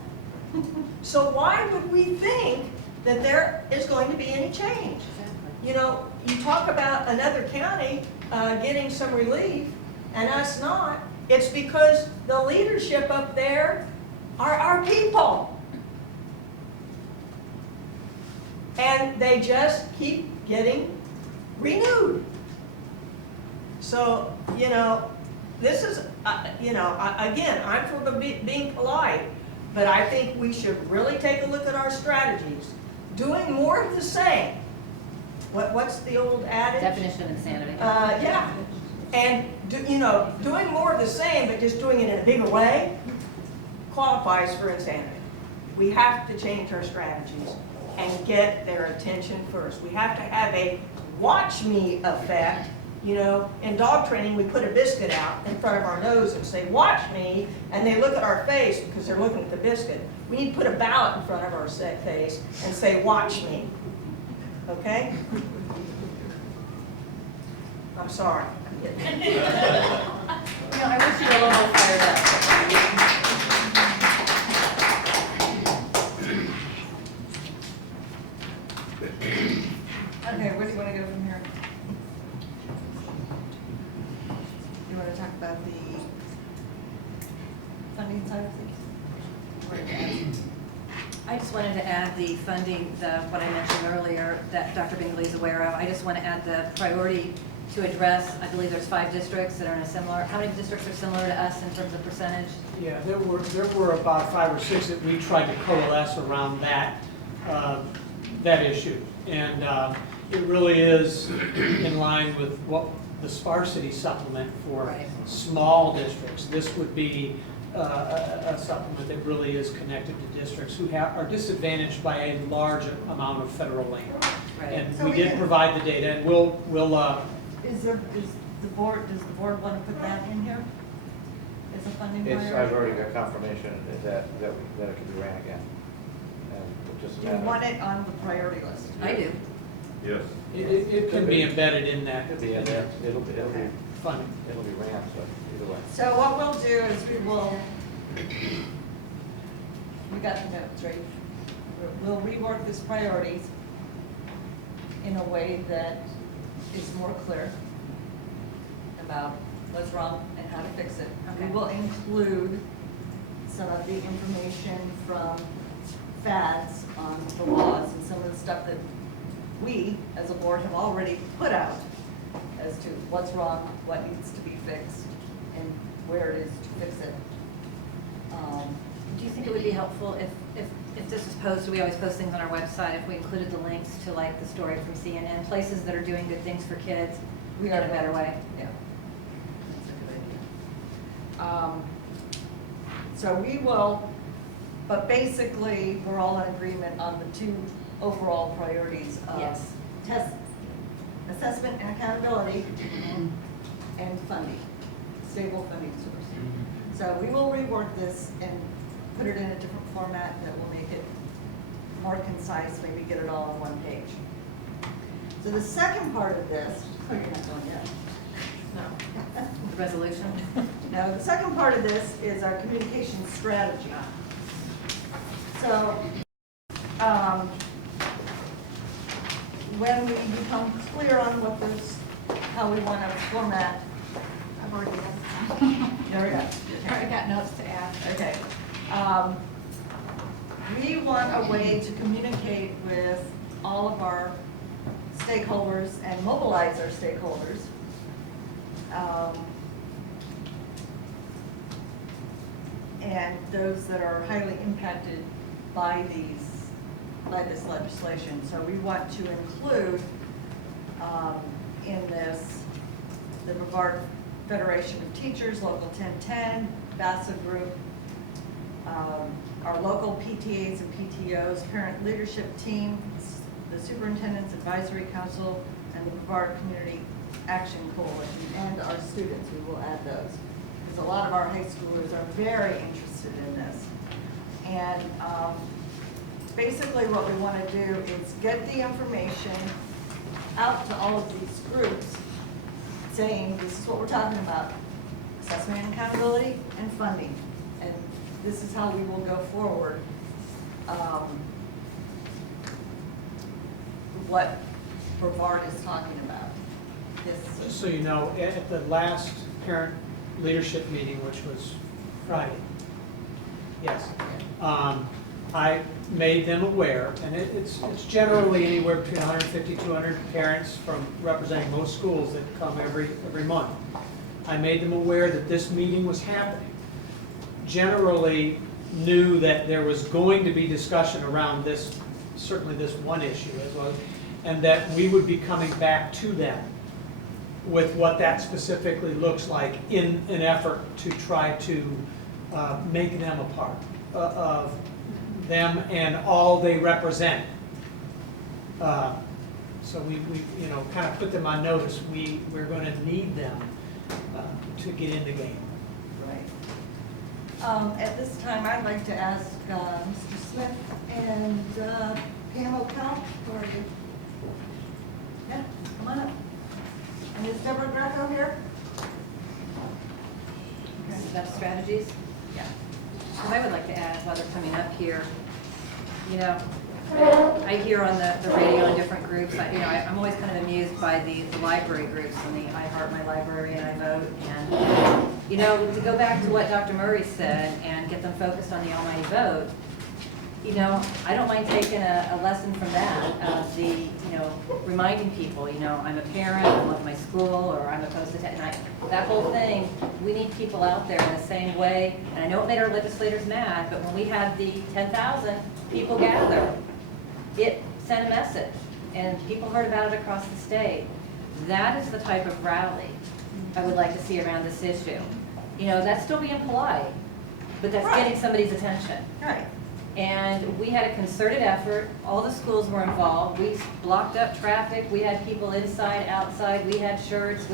So why would we think that there is going to be any change? You know, you talk about another county getting some relief and us not. It's because the leadership up there are our people. And they just keep getting renewed. So, you know, this is, you know, again, I'm for being polite, but I think we should really take a look at our strategies. Doing more of the same. What's the old adage? Definition of insanity. Yeah. And, you know, doing more of the same, but just doing it in a bigger way, qualifies for insanity. We have to change our strategies and get their attention first. We have to have a watch me effect. You know, in dog training, we put a biscuit out in front of our nose and say, watch me, and they look at our face because they're looking at the biscuit. We need to put a ballot in front of our face and say, watch me. Okay? I'm sorry. You know, I wish you were a little more fired up. Okay, where do you want to go from here? You want to talk about the funding side of things? I just wanted to add the funding, what I mentioned earlier that Dr. Bingley is aware of. I just want to add the priority to address, I believe there's 5 districts that are in a similar, how many districts are similar to us in terms of percentage? Yeah, there were about 5 or 6 that we tried to coalesce around that issue. And it really is in line with what the sparsity supplement for Right. small districts. This would be a supplement that really is connected to districts who are disadvantaged by a large amount of federal land. Right. And So we we did can- provide the data, and we'll Does the board want to put that in here? As a funding It's, priority? I've already got confirmation that it can be ran again. And it's just a Do you matter want of- it on the priority list? I do. Yes. it can be embedded in that. It'll be in there, it'll be Funding. ran, so either way. So what we'll do is we got the notes, right? We'll rework this priorities in a way that is more clear about what's wrong and how to fix it. Okay. We will include some of the information from FADS on the laws and some of the stuff that we, as a board, have already put out as to what's wrong, what needs to be fixed, and where it is to fix it. Do you think it would be helpful if this is posted, we always post things on our website, if we included the links to like the story from CNN, places that are doing good things for kids in a better way? Yeah. That's a good idea. So we will, but basically, we're all in agreement on the 2 overall priorities of Yes. test, assessment and accountability, and funding, stable funding source. So we will rework this and put it in a different format that will make it more concise, maybe get it all on one page. So the second part of this, oh, you're not going yet? No. The resolution? Now, the second part of this is our communication strategy. So, when we become clear on what this, how we want to format There we go. I got notes to add. Okay. We want a way to communicate with all of our stakeholders and mobilize our stakeholders. And those that are highly impacted by this legislation. So we want to include in this the Brevard Federation of Teachers, Local 1010, VASA Group, our local PTAs and PTOs, Parent Leadership Team, the Superintendent's Advisory Council, and the Brevard Community Action Coalition, and our students. We will add those, because a lot of our high schoolers are very interested in this. And basically what we want to do is get the information out to all of these groups, saying this is what we're talking about, assessment and accountability and funding. And this is how we will go forward. What Brevard is talking about. This. So you know, at the last parent leadership meeting, which was Friday, yes, I made them aware, and it's generally anywhere between 150, 200 parents from representing most schools that come every month. I made them aware that this meeting was happening. Generally knew that there was going to be discussion around this, certainly this one issue as well, and that we would be coming back to them with what that specifically looks like in an effort to try to make them a part of them and all they represent. So we you know, kind of put them on notice. We're going to need them to get in the game. Right. At this time, I'd like to ask Mr. Smith and Pam O'Connell for you. Yeah, come on up. And is Deborah Greco here? This is about strategies. Yeah. What I would like to add while they're coming up here, you know, I hear on the radio in different groups, I'm always kind of amused by the library groups and the I Heart My Library and I Vote. And, you know, to go back to what Dr. Murray said and get them focused on the almighty vote, you know, I don't mind taking a lesson from that, of the, you know, reminding people, you know, I'm a parent, I love my school, or I'm opposed to that whole thing. We need people out there in the same way, and I know it made our legislators mad, but when we had the 10,000 people gather, it sent a message, and people heard about it across the state. That is the type of rally I would like to see around this issue. You know, that's still being polite, but that's Right. getting somebody's attention. Right. And we had a concerted effort, all the schools were involved, we blocked up traffic, we had people inside, outside, we had shirts,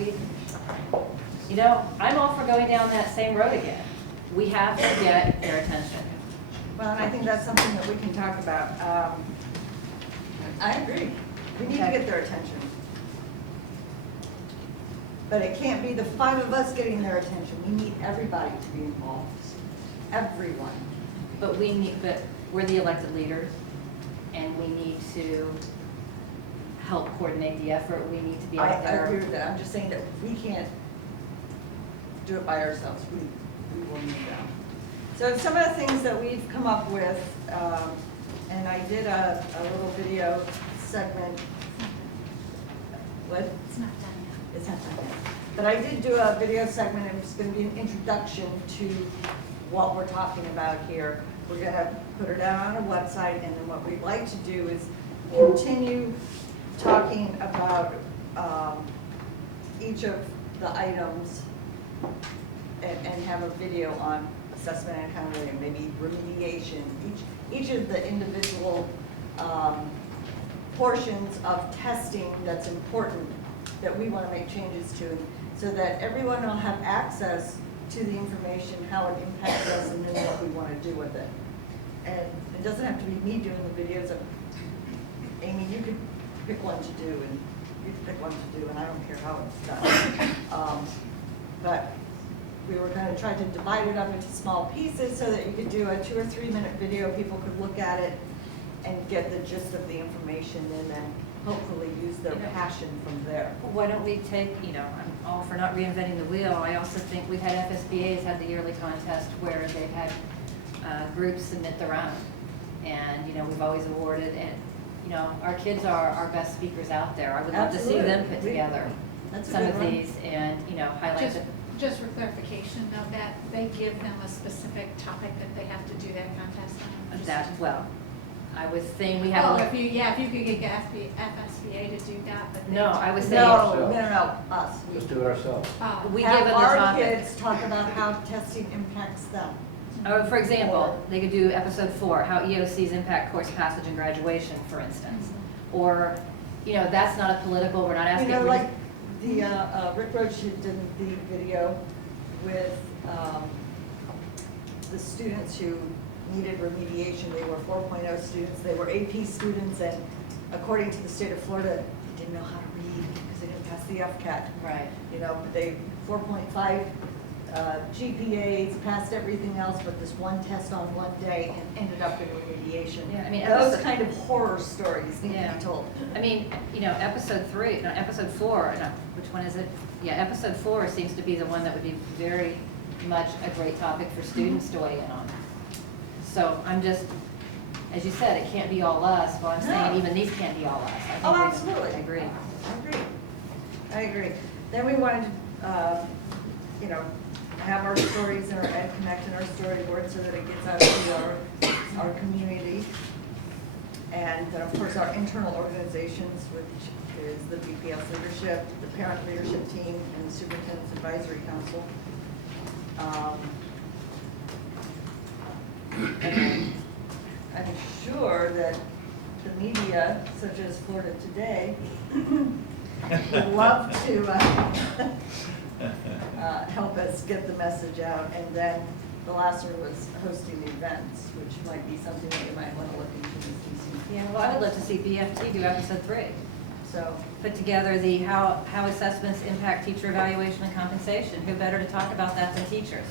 you know, I'm all for going down that same road again. We have to get their attention. Well, and I think that's something that we can talk about. I agree. We need to get their attention. But it can't be the 5 of us getting their attention. We need everybody to be involved. Everyone. But we're the elected leaders, and we need to help coordinate the effort, we need to be I out there. agree with that. I'm just saying that we can't do it by ourselves. We will need them. So some of the things that we've come up with, and I did a little video segment. What? It's not done yet. It's not done yet. But I did do a video segment, and it's going to be an introduction to what we're talking about here. We're going to put it out on our website, and then what we'd like to do is continue talking about each of the items and have a video on assessment and accountability, and maybe remediation, each of the individual portions of testing that's important that we want to make changes to, so that everyone will have access to the information, how it impacts us, and then what we want to do with it. And it doesn't have to be me doing the videos. Amy, you could pick one to do, and you could pick one to do, and I don't care how it's done. But we were going to try to divide it up into small pieces so that you could do a 2 or 3 minute video. People could look at it and get the gist of the information, and then hopefully use their passion from there. Why don't we take, I'm all for not reinventing the wheel. I also think we've had FSBA's had the yearly contest where they've had groups submit their own. And, we've always awarded, and, our kids are our best speakers out there. I would love to see them put Absolutely. together That's a some good of one. these and, highlight Just, the. just for clarification, though, that they give them a specific topic that they have to do that contest on? That, well, I was saying we have. Oh, if you could get FSBA to do that, but. No, I was saying. No, us. Just do it ourselves. We Have give them the our topic. kids talk about how testing impacts them. For example, they could do episode 4, how EOCs impact course passage and graduation, for instance. Or, that's not a political, we're not asking. Like the, Rick Roach did the video with the students who needed remediation. They were 4.0 students, they were AP students, and according to the state of Florida, they didn't know how to read because they didn't pass the FCAT. Right. But they, 4.5 GPAs, passed everything else but this one test on one day and ended up in remediation. Yeah, I mean, Those episode- kind of horror stories need to Yeah. be told. I mean, episode 4, which one is it? Yeah, episode 4 seems to be the one that would be very much a great topic for students to weigh in on. So I'm just, as you said, it can't be all us, but I'm saying No. even these can't be all us. I think Oh, we- absolutely. I agree. I agree. Then we wanted to, have our stories in our Ed Connect and our storyboard so that it gets out to our community. And then, of course, our internal organizations, which is the BPS leadership, the parent leadership team, and the superintendent's advisory council. And I'm sure that the media, such as Florida Today, would love to help us get the message out. And then the last one was hosting events, which might be something that you might want to look into this season. Yeah, well, I would love to see BFT do episode 3. So, Put together the how assessments impact teacher evaluation and compensation. Who better to talk about that than teachers?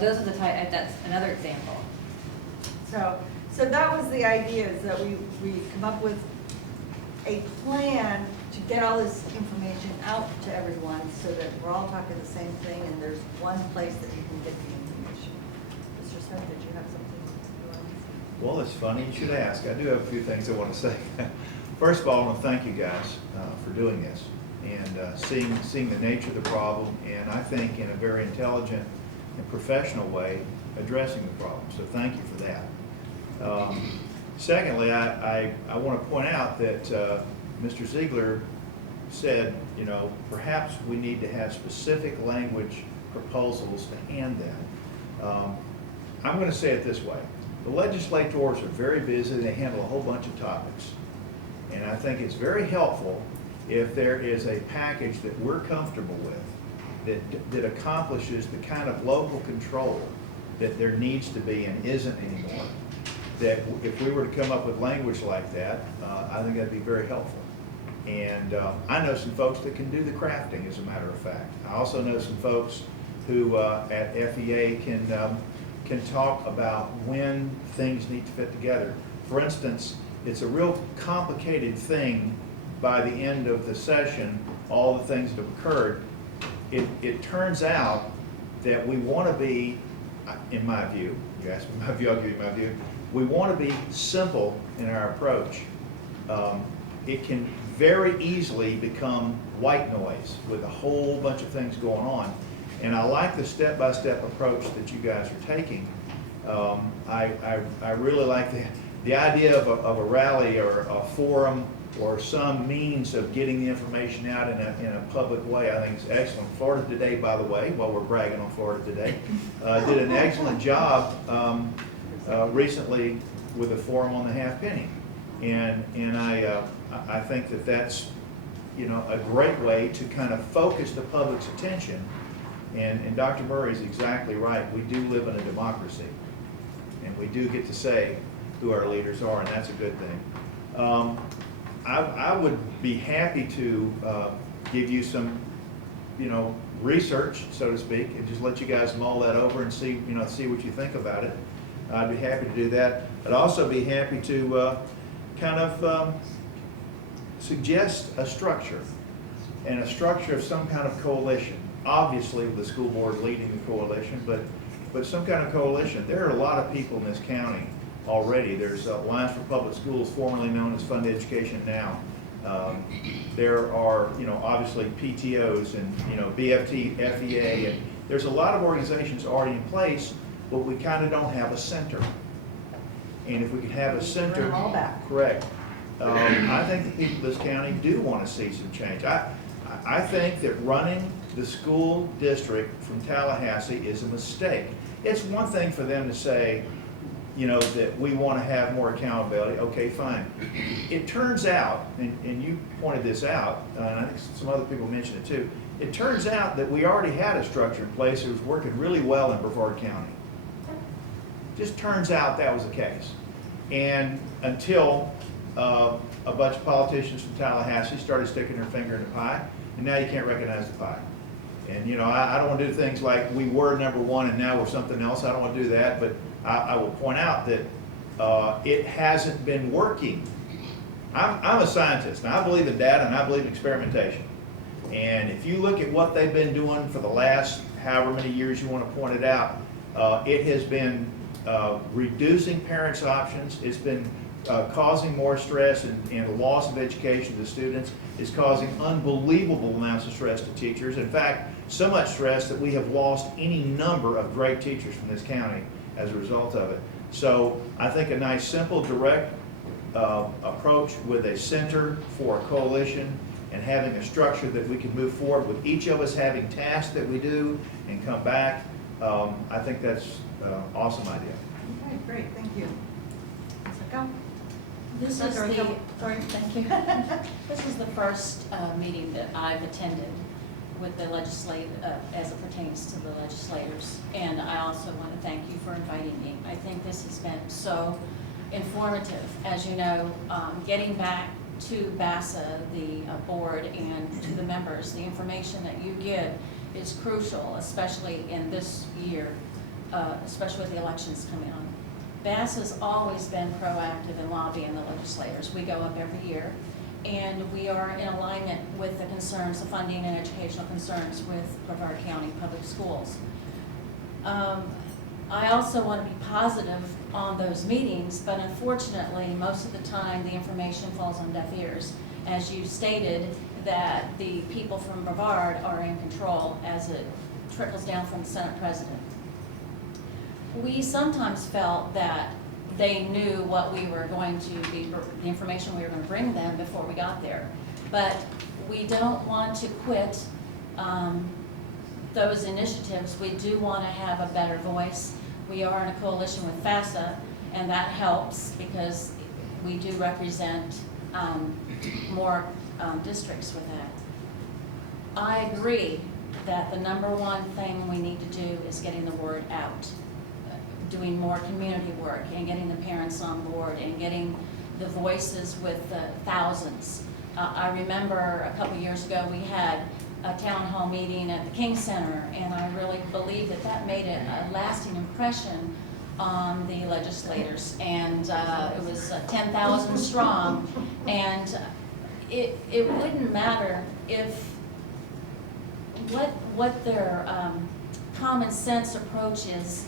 Those are the type, that's another example. so that was the idea, is that we come up with a plan to get all this information out to everyone so that we're all talking the same thing and there's one place that you can get the information. Mr. Smith, did you have something you wanted to say? Well, it's funny you should ask. I do have a few things I want to say. First of all, I want to thank you guys for doing this and seeing the nature of the problem, and I think in a very intelligent and professional way addressing the problem. So thank you for that. Secondly, I want to point out that Mr. Ziegler said, perhaps we need to have specific language proposals to hand them. I'm going to say it this way. The legislators are very busy. They handle a whole bunch of topics. And I think it's very helpful if there is a package that we're comfortable with that accomplishes the kind of local control that there needs to be and isn't anymore. That if we were to come up with language like that, I think that'd be very helpful. And I know some folks that can do the crafting, as a matter of fact. I also know some folks who at FEA can talk about when things need to fit together. For instance, it's a real complicated thing by the end of the session, all the things that have occurred. It turns out that we want to be, in my view, you asked me my view, I'll give you my view, we want to be simple in our approach. It can very easily become white noise with a whole bunch of things going on. And I like the step-by-step approach that you guys are taking. I really like the idea of a rally or a forum or some means of getting the information out in a public way. I think it's excellent. Florida Today, by the way, while we're bragging on Florida Today, did an excellent job recently with a forum on the halfpenny. And I think that that's a great way to kind of focus the public's attention. And Dr. Murray is exactly right. We do live in a democracy, and we do get to say who our leaders are, and that's a good thing. I would be happy to give you some, research, so to speak, and just let you guys mull that over and see what you think about it. I'd be happy to do that. I'd also be happy to kind of suggest a structure, and a structure of some kind of coalition. Obviously, the school board leading the coalition, but some kind of coalition. There are a lot of people in this county already. There's Alliance for Public Schools, formerly known as Fund Education Now. There are, obviously PTOs and, BFT, FEA, and there's a lot of organizations already in place, but we kind of don't have a center. And if we could have a center. Bring them all back. Correct. I think the people of this county do want to see some change. I think that running the school district from Tallahassee is a mistake. It's one thing for them to say, that we want to have more accountability. Okay, fine. It turns out, and you pointed this out, and I think some other people mentioned it too, it turns out that we already had a structure in place that was working really well in Brevard County. Just turns out that was the case. And until a bunch of politicians from Tallahassee started sticking their finger in the pie, and now you can't recognize the pie. And I don't want to do things like we were number one and now we're something else. I don't want to do that, but I will point out that it hasn't been working. I'm a scientist, and I believe in data and I believe in experimentation. And if you look at what they've been doing for the last however many years you want to point it out, it has been reducing parents' options. It's been causing more stress and loss of education to students. It's causing unbelievable amounts of stress to teachers. In fact, so much stress that we have lost any number of great teachers from this county as a result of it. So I think a nice, simple, direct approach with a center for a coalition and having a structure that we can move forward with each of us having tasks that we do and come back, I think that's an awesome idea. Okay, great, thank you. Jessica? This is Sorry, the, go. sorry, thank you. This is the first meeting that I've attended with the legislative, as it pertains to the legislators. And I also want to thank you for inviting me. I think this has been so informative. As you know, getting back to BASA, the board, and to the members, the information that you give is crucial, especially in this year, especially with the elections coming on. BASA has always been proactive in lobbying the legislators. We go up every year, and we are in alignment with the concerns, the funding and educational concerns with Brevard County Public Schools. I also want to be positive on those meetings, but unfortunately, most of the time, the information falls on deaf ears. As you stated, that the people from Brevard are in control as it trickles down from the Senate President. We sometimes felt that they knew what we were going to be, the information we were going to bring them before we got there. But we don't want to quit those initiatives. We do want to have a better voice. We are in a coalition with FASA, and that helps because we do represent more districts with that. I agree that the number one thing we need to do is getting the word out. Doing more community work and getting the parents on board and getting the voices with the thousands. I remember a couple years ago we had a town hall meeting at the King Center, and I really believe that that made a lasting impression on the legislators. And it was 10,000 strong, and it wouldn't matter if what their common sense approach is.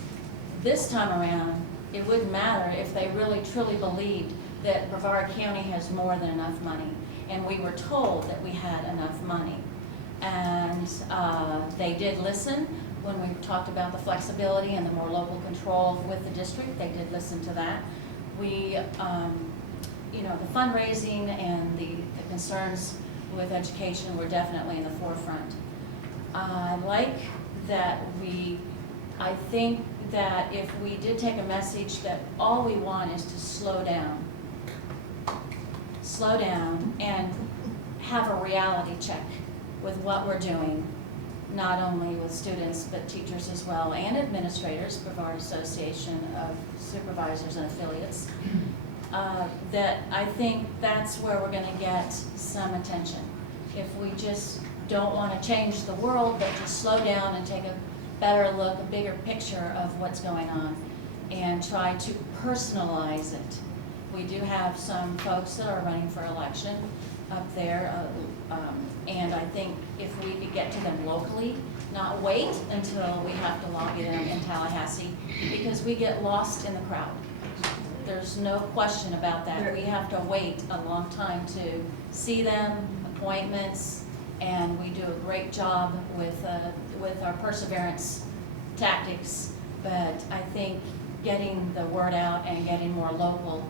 This time around, it wouldn't matter if they really truly believed that Brevard County has more than enough money. And we were told that we had enough money. And they did listen when we talked about the flexibility and the more local control with the district. They did listen to that. We, the fundraising and the concerns with education were definitely in the forefront. I like that I think that if we did take a message that all we want is to slow down and have a reality check with what we're doing, not only with students, but teachers as well, and administrators, Brevard Association of Supervisors and Affiliates, that I think that's where we're gonna get some attention. If we just don't wanna change the world, but just slow down and take a better look, a bigger picture of what's going on, and try to personalize it. We do have some folks that are running for election up there, and I think if we could get to them locally, not wait until we have to lobby them in Tallahassee, because we get lost in the crowd. There's no question about that. We have to wait a long time to see them, appointments, and we do a great job with our perseverance tactics. But I think getting the word out and getting more local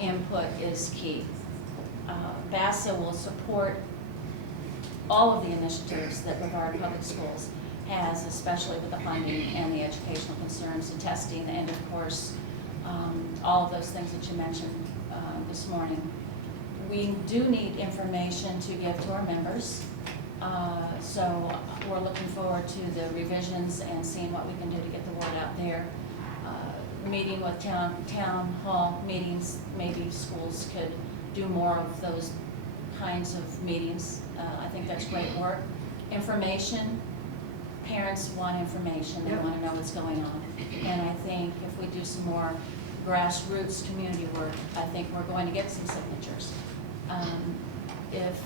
input is key. VASA will support all of the initiatives that Brevard Public Schools has, especially with the funding and the educational concerns, the testing, and of course, all of those things that you mentioned this morning. We do need information to give to our members, so we're looking forward to the revisions and seeing what we can do to get the word out there. Meeting with town hall meetings, maybe schools could do more of those kinds of meetings. I think that's great work. Information, parents want information, they want to know what's going on. And I think if we do some more grassroots community work, I think we're going to get some signatures. If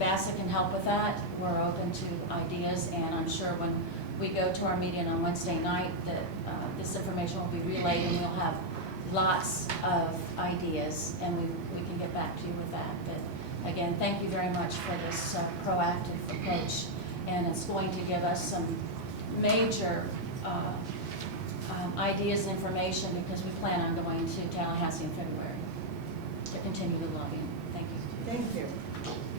VASA can help with that, we're open to ideas, and I'm sure when we go to our meeting on Wednesday night that this information will be relayed, and we'll have lots of ideas, and we can get back to you with that. But again, thank you very much for this proactive approach, and it's going to give us some major ideas and information, because we plan on going to Tallahassee in February to continue the lobbying. Thank you. Thank you.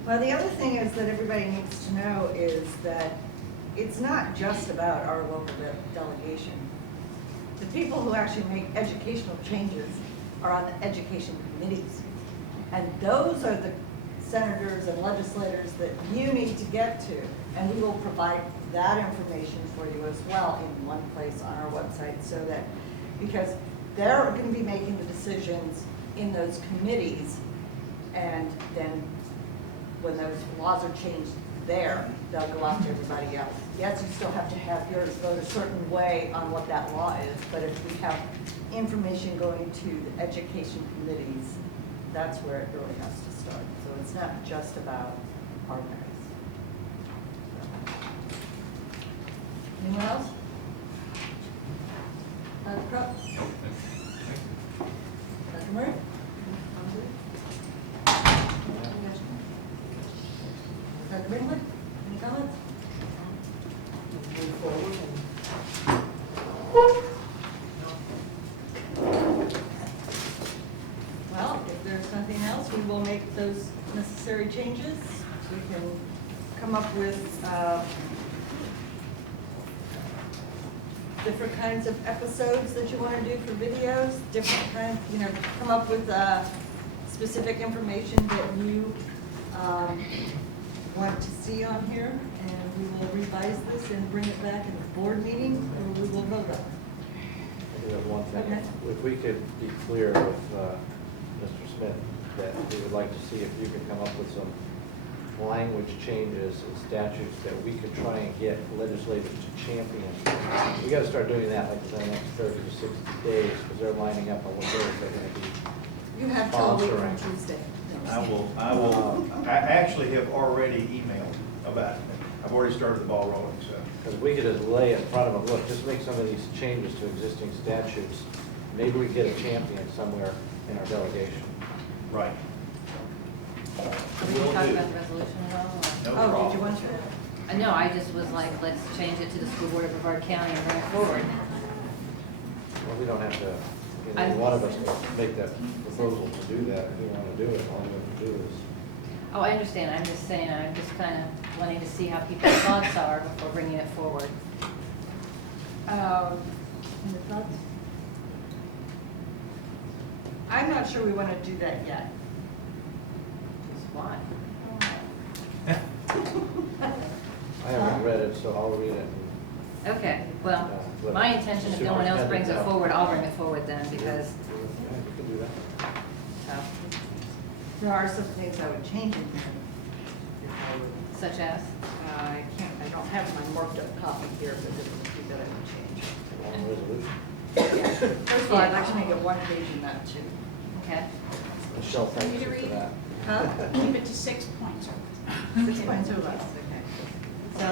Well, the other thing is that everybody needs to know is that it's not just about our local delegation. The people who actually make educational changes are on the education committees. And those are the senators and legislators that you need to get to. And we will provide that information for you as well in one place on our website, so that, because they're going to be making the decisions in those committees, and then when those laws are changed there, they'll go out to everybody else. Yes, you still have to have yours vote a certain way on what that law is, but if we have information going to the education committees, that's where it really has to start. So it's not just about our guys. Anyone else? Dr. Krupp? Dr. Murray? Dr. Greenwood, any comments? Move forward. Well, if there's nothing else, we will make those necessary changes. We can come up with different kinds of episodes that you want to do for videos, different kinds, come up with specific information that you want to see on here, and we will revise this and bring it back in the board meeting, or we will vote on it. I do have one thing. Okay. If we could be clear with Mr. Smith that we would like to see if you could come up with some language changes and statutes that we could try and get legislators to champion. We got to start doing that like within the next 30 to 60 days, because they're lining up on what they're going to be. You have till a week from sponsoring. Tuesday. I actually have already emailed about it. I've already started the ball rolling, so. Because we could just lay in front of them, look, just make some of these changes to existing statutes. Maybe we get a champion somewhere in our delegation. Right. Are we going to talk about the resolution at all? No Oh, problem. did you want to? No, I just was like, let's change it to the school board of Brevard County and bring it forward. Well, we don't have to, either one of us can make that proposal to do that. If you want to do it, all you have to do is. Oh, I understand, I'm just saying, I'm just kind of wanting to see how people's thoughts are before bringing it forward. Any thoughts? I'm not sure we want to do that yet. Why? I haven't read it, so I'll read it. Okay, well, my intention, if no one else brings it forward, I'll bring it forward then, because, Yeah, you can do that. There are some things I would change in here. If I would. such as, I don't have my marked up copy here, but there's a few that I would change. Long resolution. First of all, I'd like to make it one page in that too. okay, Michelle, thank Need you to for read? that. Huh? Keep it to 6 points. 6 points or less, okay. So,